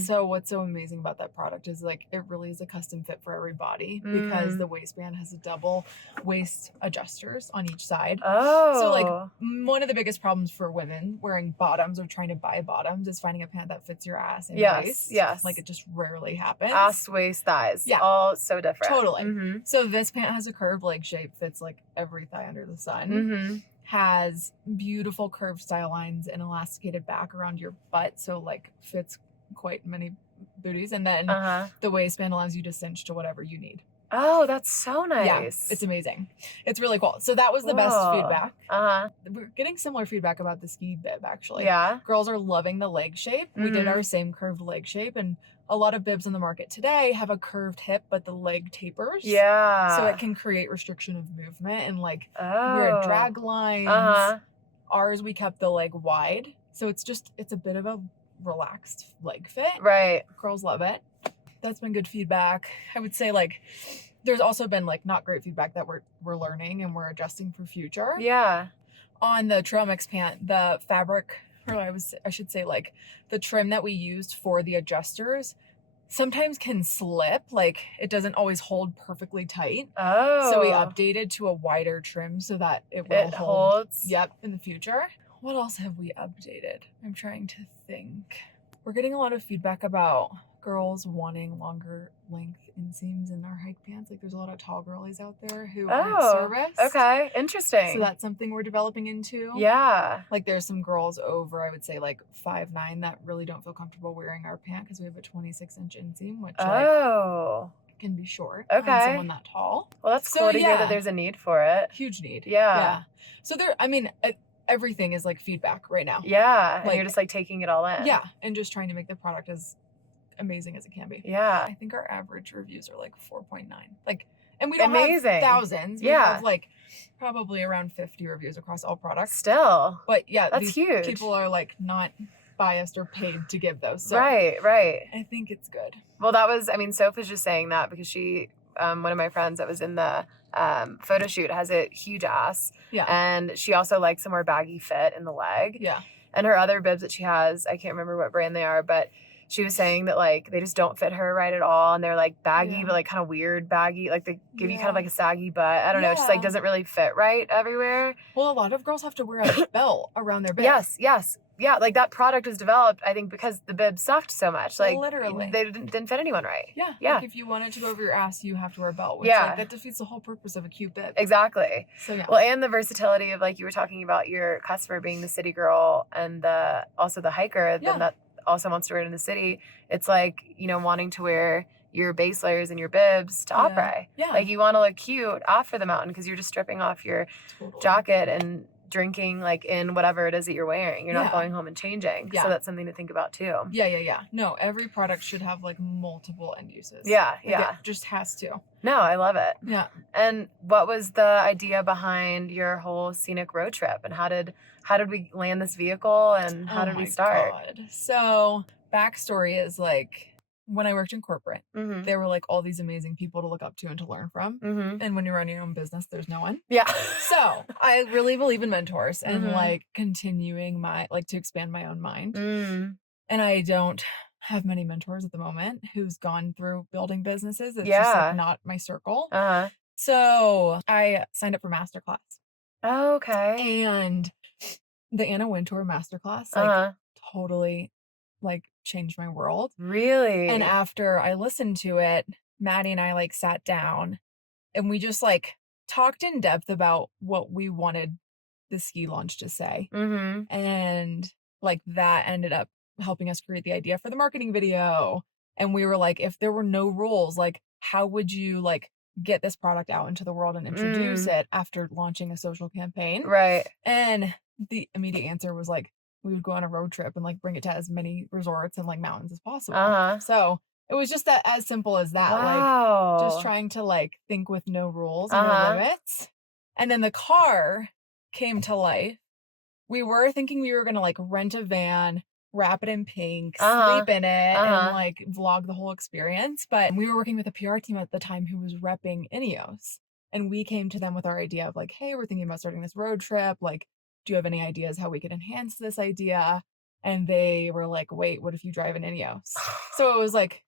So what's so amazing about that product is like it really is a custom fit for every body because the waistband has a double waist adjusters on each side. So like one of the biggest problems for women wearing bottoms or trying to buy bottoms is finding a pant that fits your ass and waist. Yes. Like it just rarely happens. Ass, waist, thighs. Yeah. All so different. Totally. So this pant has a curved leg shape, fits like every thigh under the sun. Has beautiful curved style lines and elasticated back around your butt, so like fits quite many booties, and then the waistband allows you to cinch to whatever you need. Oh, that's so nice. Yeah, it's amazing. It's really cool. So that was the best feedback. We're getting similar feedback about the ski bib, actually. Yeah. Girls are loving the leg shape. We did our same curved leg shape, and a lot of bibs on the market today have a curved hip, but the leg tapers. Yeah. So it can create restriction of movement and like weird drag lines. Ours, we kept the leg wide. So it's a bit of a relaxed leg fit. Right. Girls love it. That's been good feedback. I would say like there's also been like not great feedback that we're learning and we're adjusting for future. Yeah. On the trail mix pant, the fabric, or I should say like the trim that we used for the adjusters sometimes can slip. Like it doesn't always hold perfectly tight. So we updated to a wider trim so that it holds. Yep, in the future. What else have we updated? I'm trying to think. We're getting a lot of feedback about girls wanting longer length inseams in our hike pants. Like there's a lot of tall girlies out there who aren't serviced. Okay, interesting. So that's something we're developing into. Yeah. Like there's some girls over, I would say like 5'9" that really don't feel comfortable wearing our pant because we have a 26-inch inseam, which can be short on someone that tall. Well, that's cool to hear that there's a need for it. Huge need. Yeah. So everything is like feedback right now. Yeah. And you're just like taking it all in. Yeah. And just trying to make the product as amazing as it can be. Yeah. I think our average reviews are like 4.9. Like, and we don't have thousands. We have like probably around 50 reviews across all products. Still. But yeah, that's huge. People are like not biased or paid to give those. So right. I think it's good. Well, Soph was just saying that because she, one of my friends that was in the photo shoot has a huge ass. Yeah. And she also likes a more baggy fit in the leg. Yeah. And her other bibs that she has, I can't remember what brand they are, but she was saying that like they just don't fit her right at all, and they're like baggy, but like kind of weird baggy. Like they give you kind of like a saggy butt. I don't know, it just like doesn't really fit right everywhere. Well, a lot of girls have to wear a belt around their bib. Yes. Yeah, like that product was developed, I think, because the bib sucked so much. Like literally, they didn't fit anyone right. Yeah. Like if you want it to go over your ass, you have to wear a belt. Which, like, that defeats the whole purpose of a cute bib. Exactly. So yeah. Well, and the versatility of like you were talking about your customer being the city girl and also the hiker, then that also wants to wear it in the city. It's like, wanting to wear your base layers and your bibs to opera. Yeah. Like you want to look cute after the mountain because you're just stripping off your jacket and drinking like in whatever it is that you're wearing. You're not going home and changing. So that's something to think about too. Yeah. No, every product should have like multiple end uses. Yeah. It just has to. No, I love it. Yeah. And what was the idea behind your whole Seniq road trip, and how did we land this vehicle, and how did we start? God. So backstory is like when I worked in corporate, there were like all these amazing people to look up to and to learn from. And when you're running your own business, there's no one. Yeah. So I really believe in mentors and like continuing to expand my own mind. And I don't have many mentors at the moment who's gone through building businesses. It's just like not my circle. So I signed up for masterclass. Oh, okay. And the Anna Wintour masterclass like totally like changed my world. Really? And after I listened to it, Maddie and I like sat down and we just like talked in depth about what we wanted the ski launch to say. And like that ended up helping us create the idea for the marketing video. And we were like, if there were no rules, like how would you like get this product out into the world and introduce it after launching a social campaign. Right. And the immediate answer was like, we would go on a road trip and like bring it to as many resorts and like mountains as possible. So it was just that as simple as that. Wow. Like just trying to like think with no rules and no limits. And then the car came to life. We were thinking we were going to like rent a van, wrap it in pink, sleep in it, and like vlog the whole experience. But we were working with a PR team at the time who was repping Ineos. And we came to them with our idea of like, hey, we're thinking about starting this road trip. Like, do you have any ideas how we could enhance this idea? And they were like, wait, what if you drive an Ineos? So it was like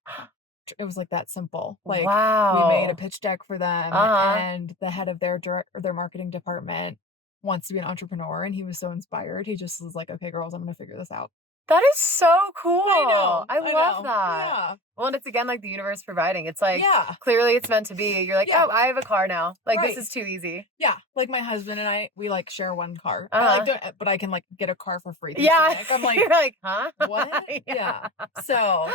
that simple. Like we made a pitch deck for them, and the head of their marketing department wants to be an entrepreneur, and he was so inspired. He just was like, okay, girls, I'm gonna figure this out. That is so cool. I love that. Yeah. Well, and it's again like the universe providing. It's like, clearly it's meant to be. You're like, oh, I have a car now. Like, this is too easy. Yeah. Like my husband and I, we like share one car. But I can like get a car for free. I'm like, you're like, huh? What? Yeah. So,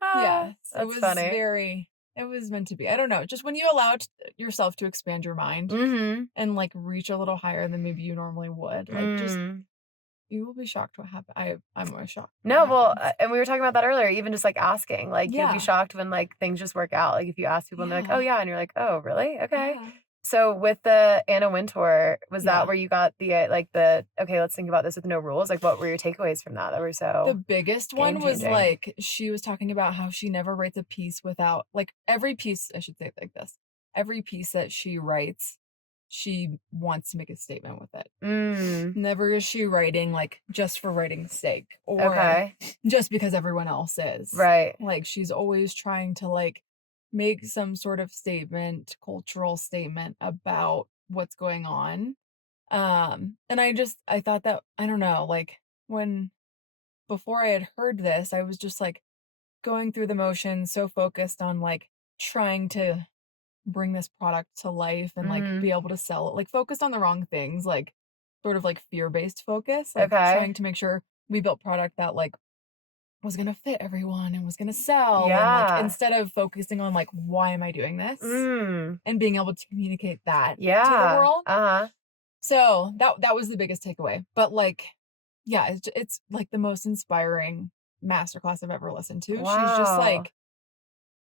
yeah. It was funny. It was meant to be. I don't know. Just when you allow yourself to expand your mind and like reach a little higher than maybe you normally would, like just... You will be shocked what happened. I'm always shocked. No, well, and we were talking about that earlier, even just like asking. Like, you'll be shocked when like things just work out. Like, if you ask people and they're like, oh, yeah. And you're like, oh, really? Okay. Yeah. So with the Anna Wintour, was that where you got the, okay, let's think about this with no rules? Like, what were your takeaways from that were so The biggest one was like, she was talking about how she never writes a piece without, like, every piece, I should say it like this, every piece that she writes, she wants to make a statement with it. Never is she writing like just for writing's sake or just because everyone else is. Right. Like she's always trying to like make some sort of statement, cultural statement about what's going on. And I thought that, I don't know, like before I had heard this, I was just like going through the motions, so focused on like trying to bring this product to life and like be able to sell it, like focused on the wrong things, like sort of like fear-based focus, like trying to make sure we built product that like was gonna fit everyone and was gonna sell, and like instead of focusing on like why am I doing this and being able to communicate that to the world. So that was the biggest takeaway. But like it's like the most inspiring masterclass I've ever listened to. She's just like,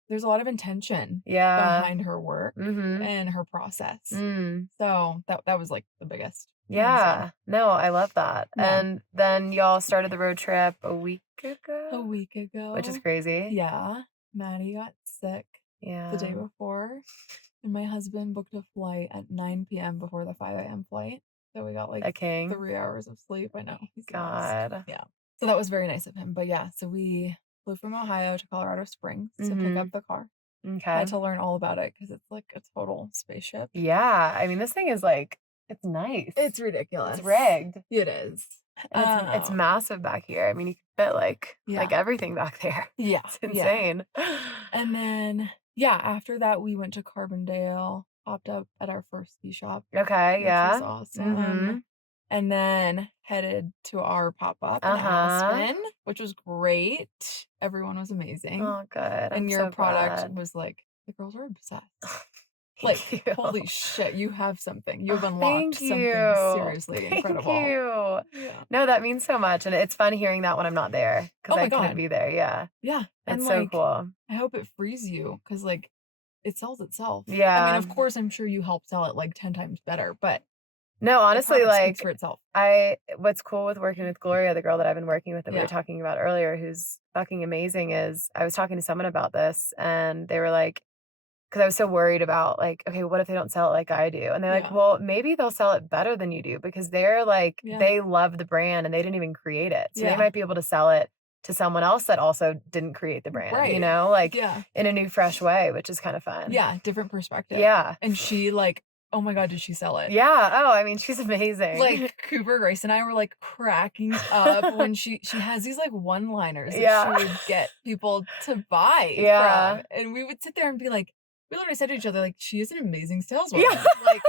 there's a lot of intention behind her work and her process. So that was like the biggest. Yeah. No, I love that. Yeah. And then y'all started the road trip a week ago. Which is crazy. Yeah. Maddie got sick the day before. And my husband booked a flight at 9 p.m. before the 5 a.m. flight. So we got like 3 hours of sleep. I know. God. Yeah. So that was very nice of him. But yeah, so we flew from Ohio to Colorado Springs to pick up the car. Okay. I had to learn all about it because it's like a total spaceship. Yeah. I mean, this thing is like, it's nice. It's ridiculous. It's rigged. It is. It's massive back here. I mean, you can fit like everything back there. Yeah. It's insane. Yeah. And then, after that, we went to Carbondale, popped up at our first ski shop. Okay. Which was awesome. And then headed to our pop-up in Aspen, which was great. Everyone was amazing. Oh, good. And your product was like, the girls are obsessed. Like, holy shit, you have something. You've unlocked something seriously incredible. Thank you. Yeah. No, that means so much. And it's fun hearing that when I'm not there because I couldn't be there. Yeah. Yeah. It's so like, cool. I hope it frees you because, like, it sells itself. Yeah. I mean, of course, I'm sure you help sell it like 10 times better, but no, honestly, like for itself. What's cool with working with Gloria, the girl that I've been working with that we were talking about earlier, who's fucking amazing, is I was talking to someone about this and they were like, because I was so worried about like, okay, what if they don't sell it like I do? And they're like, well, maybe they'll sell it better than you do because they're like, they love the brand and they didn't even create it. So they might be able to sell it to someone else that also didn't create the brand, you know, like in a new, fresh way, which is kind of fun. Yeah. Different perspective. Yeah. And she like, oh my God, did she sell it? Yeah. Oh, I mean, she's amazing. Like Cooper, Grace, and I were like cracking up when she has these like one-liners that she would get people to buy from. And we would sit there and be like, we literally said to each other, like, she is an amazing saleswoman. Yeah. Like,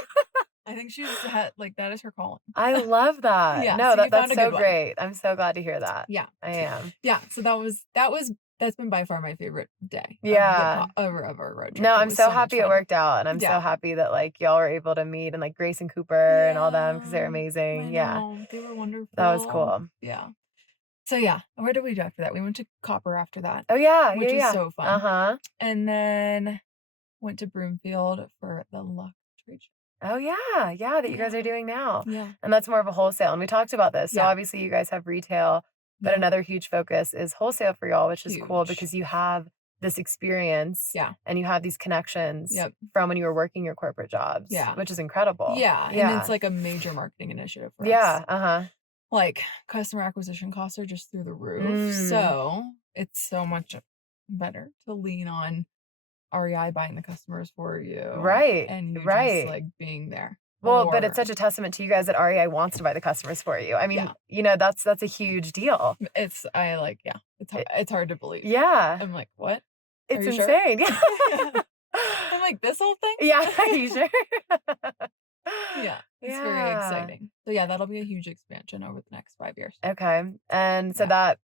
I think she's like, that is her calling. I love that. No, that's so great. I'm so glad to hear that. Yeah. I am. Yeah. So that was That's been by far my favorite day. Yeah. Of our road trip. No, It I'm was so much happy it fun. worked out, and I'm so Yeah. happy that like y'all were able to meet, and like Grace and Cooper and all them, because they're I amazing. Yeah, know. They were wonderful. that was cool. Yeah. So yeah, where did we do after that? We went to Copper after that, Oh yeah, which was yeah. so fun. Uh-huh. And then went to Broomfield for the Luck trade show. Oh yeah, yeah, that you guys Yeah. are doing now. Yeah. And that's more of a wholesale. And we talked about this. So Yeah. obviously you guys have retail, but Yeah. another huge focus is wholesale for y'all, which is cool Huge. because you have this experience Yeah. and you have these connections Yep. from when you were working your corporate jobs. Yeah. Which is incredible. Yeah. Yeah. And it's like a major marketing initiative for us. Yeah. Uh-huh. Like customer acquisition costs are just through the roof. Mm. So it's so much better to lean on REI buying the customers for you. Right. And you Right. just like being there. Well, but it's such a testament to you guys that REI wants to buy the customers for you. I mean, Yeah. you know, that's a huge deal. It's hard to believe. Yeah. I'm like, what? It's you sure? insane. Yeah. I'm like, this whole thing? Yeah, are you sure? Yeah, it's very exciting. So yeah, that'll be a huge expansion over the next 5 years. Okay. And so that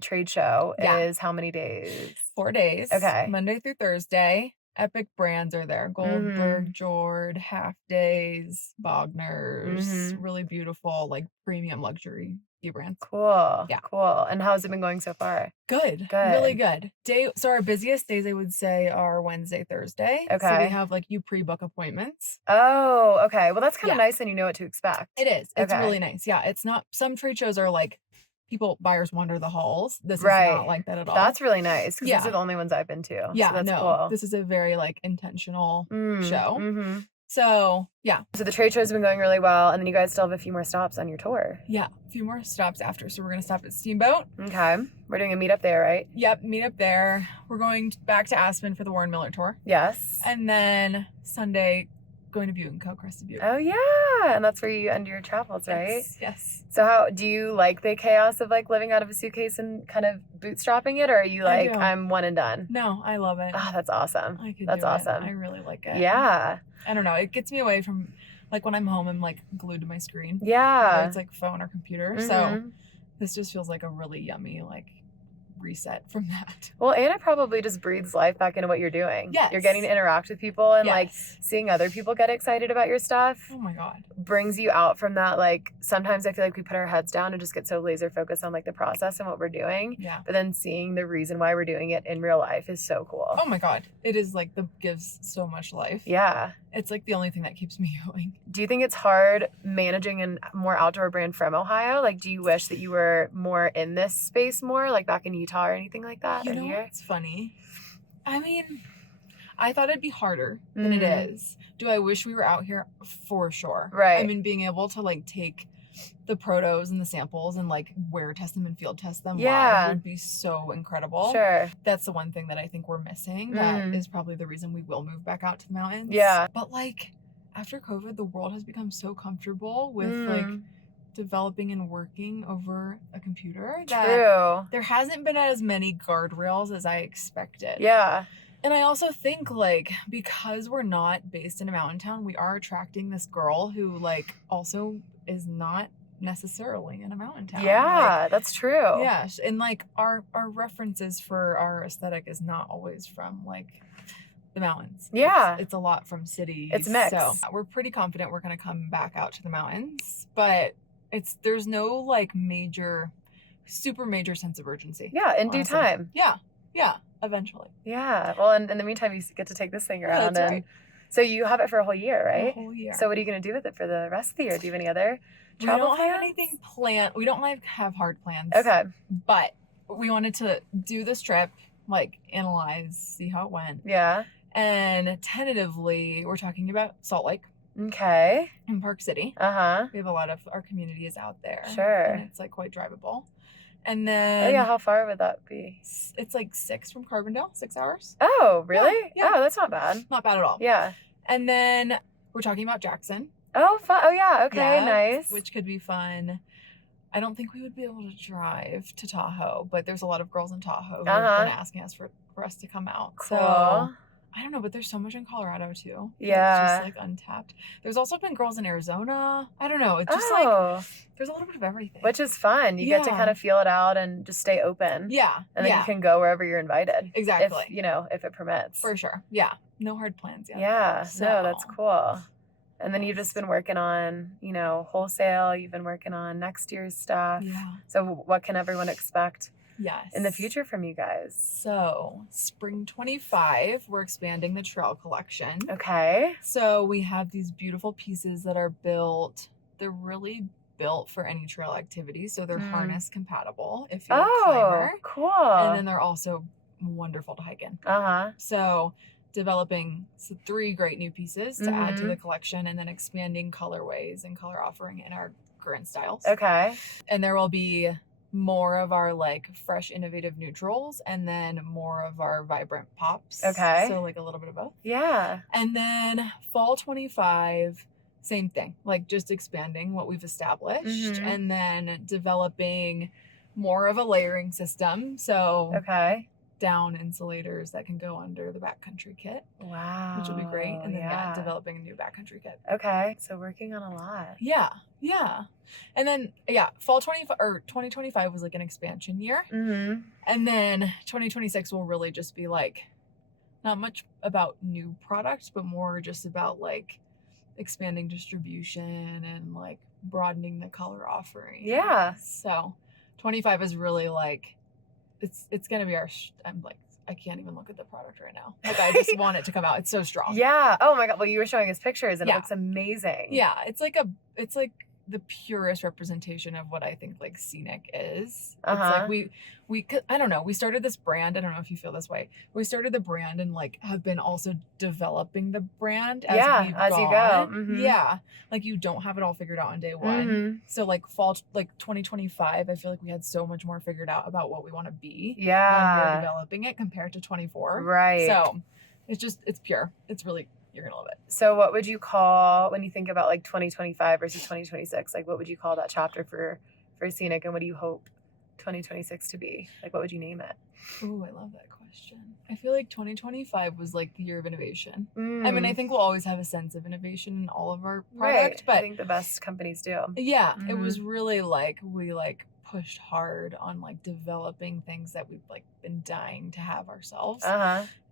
trade show is how many days? 4 days. Okay. Monday through Thursday. Epic brands are there. Goldberg, Jord, Half Days, Bogner's, really beautiful, like premium luxury ski brands. Cool. Yeah. Cool. And how's it been going so far? Good. Really good. So our busiest days, I would say, are Wednesday, Thursday. Okay. So we have like you pre-book appointments. Oh, okay. Well, that's kind of nice and you know what to expect. It is. It's really nice. Yeah. It's not, some trade shows are like, buyers wander the halls. This is not like that at all. That's really nice because these are the only ones I've been to. Yeah, so that's cool. This is a very like intentional show. Mm-hmm. So yeah. So the trade show's been going really well, and then you guys still have a few more stops on your tour. Yeah, a few more stops after. So we're gonna stop at Steamboat. Okay, we're doing a meetup there, right? Yep, meet up there. We're going back to Aspen for the Warren Miller tour. Yes. And then Sunday, going to Butte and Co. Crested Butte. Oh yeah, and that's where you end your travels, right? Yes. So how do you like the chaos of like living out of a suitcase and kind of bootstrapping it, or are you like I'm one and done? No, I love it. Oh, that's awesome. That's awesome. I really like it. Yeah. I don't know. It gets me away from like when I'm home, I'm like glued to my screen. Yeah. Whether it's like phone or computer. So this just feels like a really yummy like reset from that. Well, and it probably just breathes life back into what you're doing. Yes. You're getting to interact with people and like seeing other people get excited about your stuff. Oh my God. Brings you out from that. Like sometimes I feel like we put our heads down and just get so laser focused on like the process and what we're doing. Yeah. But then seeing the reason why we're doing it in real life is so cool. Oh my God. It is like gives so much life. Yeah. It's like the only thing that keeps me going. Do you think it's hard managing a more outdoor brand from Ohio? Like, do you wish that you were more in this space more, like back in Utah or anything like that? You know what's funny? I mean, I thought it'd be harder than it is. Do I wish we were out here? For sure. Right. I mean, being able to like take the protos and the samples and like wear test them and field test them live would be so incredible. Sure. That's the one thing that I think we're missing. That is probably the reason we will move back out to the mountains. Yeah. But like after COVID, the world has become so comfortable with like developing and working over a computer that there hasn't been as many guardrails as I expected. Yeah. And I also think like because we're not based in a mountain town, we are attracting this girl who like also is not necessarily in a mountain town. Yeah, like, that's true. Yeah. And like our references for our aesthetic is not always from like the mountains. Yeah. It's a lot from cities. It's mixed. So we're pretty confident we're gonna come back out to the mountains, but there's no like super major sense of urgency. Yeah, in due time. Yeah. Yeah. Eventually. Yeah. Well, in the meantime, you get to take this thing around. That's right. So you have it for a whole year, right? A whole year. So what are you going to do with it for the rest of the year? Do you have any other travel plans? We don't have anything planned. We don't like have hard plans. Okay. But we wanted to do this trip, like analyze, see how it went. Yeah. And tentatively, we're talking about Salt Lake. Okay. In Park City. Uh-huh. We have a lot of our community is out there. Sure. And it's like quite drivable. And then... Oh yeah, how far would that be? It's like 6 from Carbondale, 6 hours. Oh, really? Yeah. Oh, that's not bad. Not bad at all. Yeah. And then we're talking about Jackson. Oh, fun. Oh yeah, okay, nice. Which could be fun. I don't think we would be able to drive to Tahoe, but there's a lot of girls in Tahoe who have been asking us for us to come out. Cool. So I don't know, but there's so much in Colorado too. Yeah. It's just like untapped. There's also been girls in Arizona. I don't know. It's just like there's a little bit of everything. Which is fun. You get to kind of feel it out and just stay open. Yeah. And then you can go wherever you're invited. Exactly. If it permits. For sure. Yeah. No hard plans yet. Yeah. No, that's cool. And then you've just been working on, wholesale. You've been working on next year's stuff. Yeah. So what can everyone expect in the Yes. future from you guys? So spring 25, we're expanding the trail collection. Okay. So we have these beautiful pieces that are built. They're really built for any trail activity. So they're harness compatible if you're a climber. Cool. And then they're also wonderful to hike in. So developing 3 great new pieces to add to the collection, and then expanding colorways and color offering in our current styles. Okay. And there will be more of our like fresh innovative neutrals, and then more of our vibrant pops. Okay. So like a little bit of both. Yeah. And then fall 25, same thing, like just expanding what we've established, and then developing more of a layering system. So down insulators that can go under the backcountry kit. Wow. Which will be great. And then developing a new backcountry kit. Okay. So working on a lot. Yeah. Yeah. And then fall 2025 was like an expansion year. And then 2026 will really just be like not much about new products, but more just about like expanding distribution and like broadening the color offering. Yeah. So 25 is really like it's gonna be I'm like, I can't even look at the product right now. Like I just want it to come out. It's so strong. Yeah. Oh my God. Well, you were showing us pictures and it looks amazing. Yeah. It's like the purest representation of what I think like Seniq is. It's like we I don't know, we started this brand. I don't know if you feel this way. We started the brand and like have been also developing the brand as you go. Yeah. Like you don't have it all figured out on day one. So like fall, like 2025, I feel like we had so much more figured out about what we want to be. Yeah. When we're developing it compared to 24. Right. So it's pure. It's really, you're going to love it. So what would you call, when you think about like 2025 versus 2026, like what would you call that chapter for Seniq, and what do you hope 2026 to be? Like what would you name it? Ooh, I love that question. I feel like 2025 was like the year of innovation. I mean, I think we'll always have a sense of innovation in all of our product, but I think the best companies do. Yeah, it was really like we like pushed hard on like developing things that we've like been dying to have ourselves.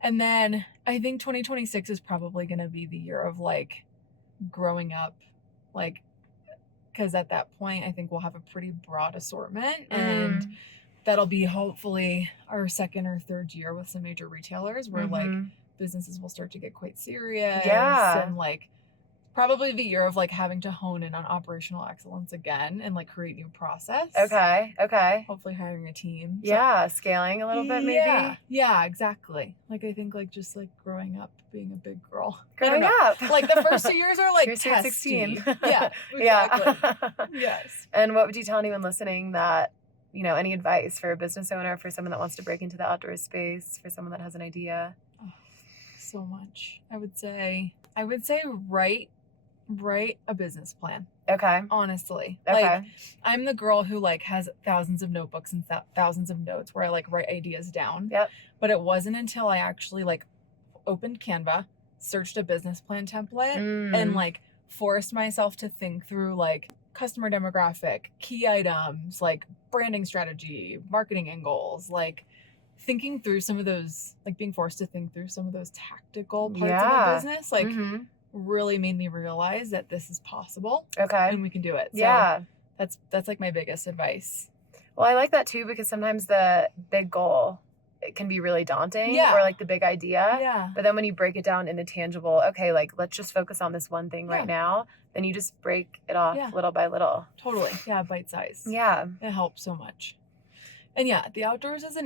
And then I think 2026 is probably going to be the year of like growing up, like, because at that point I think we'll have a pretty broad assortment, and that'll be hopefully our second or third year with some major retailers where like businesses will start to get quite serious. And like probably the year of like having to hone in on operational excellence again and like create new process. Okay. Hopefully hiring a team. So, scaling a little bit maybe. Yeah, exactly. Like I think like just like growing up, being a big girl. Growing up. Like the first 2 years are like You're 16. Yeah, exactly. Yes. And what would you tell anyone listening that, any advice for a business owner, for someone that wants to break into the outdoor space, for someone that has an idea? Oh, so much. I would say write a business plan. Okay. Honestly. Like I'm the girl who like has thousands of notebooks and thousands of notes where I like write ideas down. Yep. But it wasn't until I actually like opened Canva, searched a business plan template, and like forced myself to think through like customer demographic, key items, like branding strategy, marketing angles, like thinking through some of those, like being forced to think through some of those tactical parts of the business, like really made me realize that this is possible. And we can do it. So that's like my biggest advice. Well, I like that too, because sometimes the big goal, it can be really daunting, or like the big idea. But then when you break it down into tangible, okay, like let's just focus on this one thing right now, then you just break it off little by little. Totally. Yeah, bite size. Yeah. It helps so much. And the outdoors is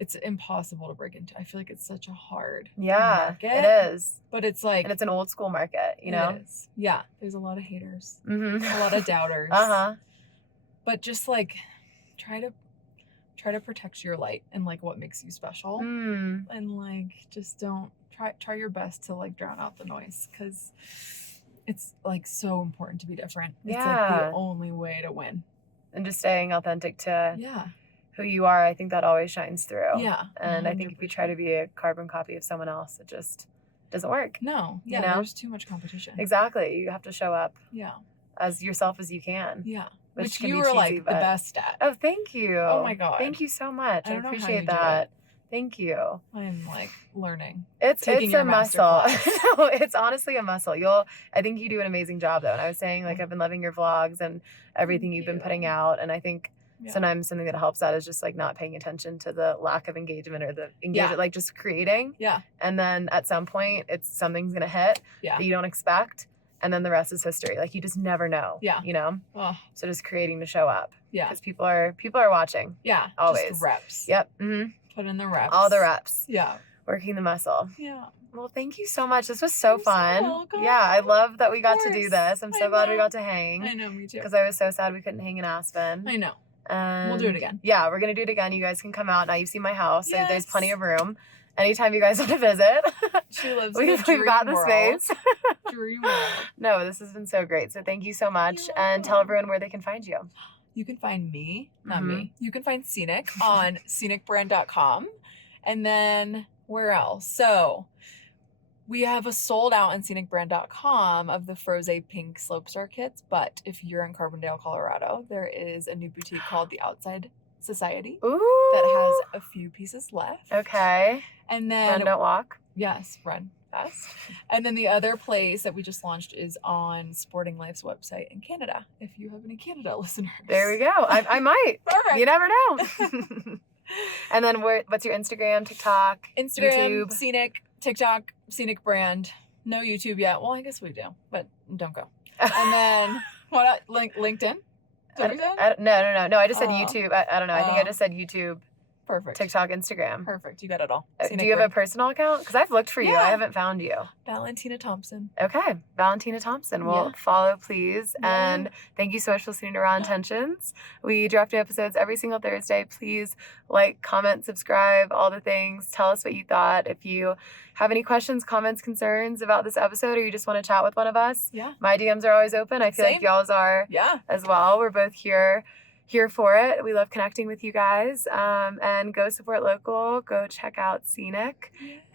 it's impossible to break into. I feel like it's such a hard market. It is. But it's like, and it's an old school market, It is. Yeah. There's a lot of haters, a lot of doubters. But just like try to protect your light and like what makes you special, and like just don't try your best to like drown out the noise, because it's like so important to be different. It's like the only way to win. And just staying authentic to who you are, I think that always shines through. Yeah. And I think if you try to be a carbon copy of someone else, it just doesn't work. No. Yeah. There's too much competition. Exactly. You have to show up. Yeah. As yourself as you can. Yeah. Which you were like the best at. Oh, thank you. Oh my God. Thank you so much. I appreciate that. that. Thank you. I'm like learning. It's a muscle. No, it's honestly a muscle. I think you do an amazing job though. And I was saying like I've been loving your vlogs and everything you've been putting out. And I think sometimes something that helps out is just like not paying attention to the lack of engagement or the engagement, like just creating. Yeah. And then at some point something's gonna hit that you don't expect. And then the rest is history. Like you just never know. Yeah. You know? Oh. So just creating to show up. Yeah. Because people are watching. Yeah. Always. Just reps. Yep. Mm-hmm. Put in the reps. All the reps. Yeah. Working the muscle. Yeah. Well, thank you so much. This was so fun. So welcome. Yeah, I love that we got to do this. I'm so glad we got to hang. I know, me too. Because I was so sad we couldn't hang in Aspen. I know. And we'll do it again. Yeah, we're going to do it again. You guys can come out. Now you've seen my house. So there's plenty of room. Anytime you guys want to visit. She lives we've got the space. Dream world. No, this has been so great. So thank you so much. And tell everyone where they can find you. You can find me, not me. You can find Seniq on seniqbrand.com. And then where else? So we have a sold out on seniqbrand.com of the Froze pink Slopestyle kits. But if you're in Carbondale, Colorado, there is a new boutique called the Outside Society that has a few pieces left. Okay. And then Run, don't walk. Yes, run fast. And then the other place that we just launched is on Sporting Life's website in Canada. If you have any Canada listeners. There we go. I might. Perfect. You never know. And then what's your Instagram, TikTok, Instagram, YouTube? Seniq, TikTok, Seniq brand. No YouTube yet. Well, I guess we do, but don't go. And then what else? LinkedIn? No. I just said YouTube. I don't know. I think I just said YouTube. Perfect. TikTok, Instagram. Perfect. You got it all. Do you have a personal account? Because I've looked for you. I haven't found you. Tina Thompson. Okay. Tina Thompson. Well, follow, please. Yeah. And thank you so much for listening to Raw Intentions. We drop new episodes every single Thursday. Please like, comment, subscribe, all the things. Tell us what you thought. If you have any questions, comments, concerns about this episode, or you just want to chat with one of us, my DMs are always open. I feel like y'all's are as well. We're both here for it. We love connecting with you guys. And go support local. Go check out Seniq.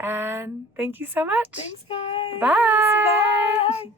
And thank you so much. Thanks, guys. Bye.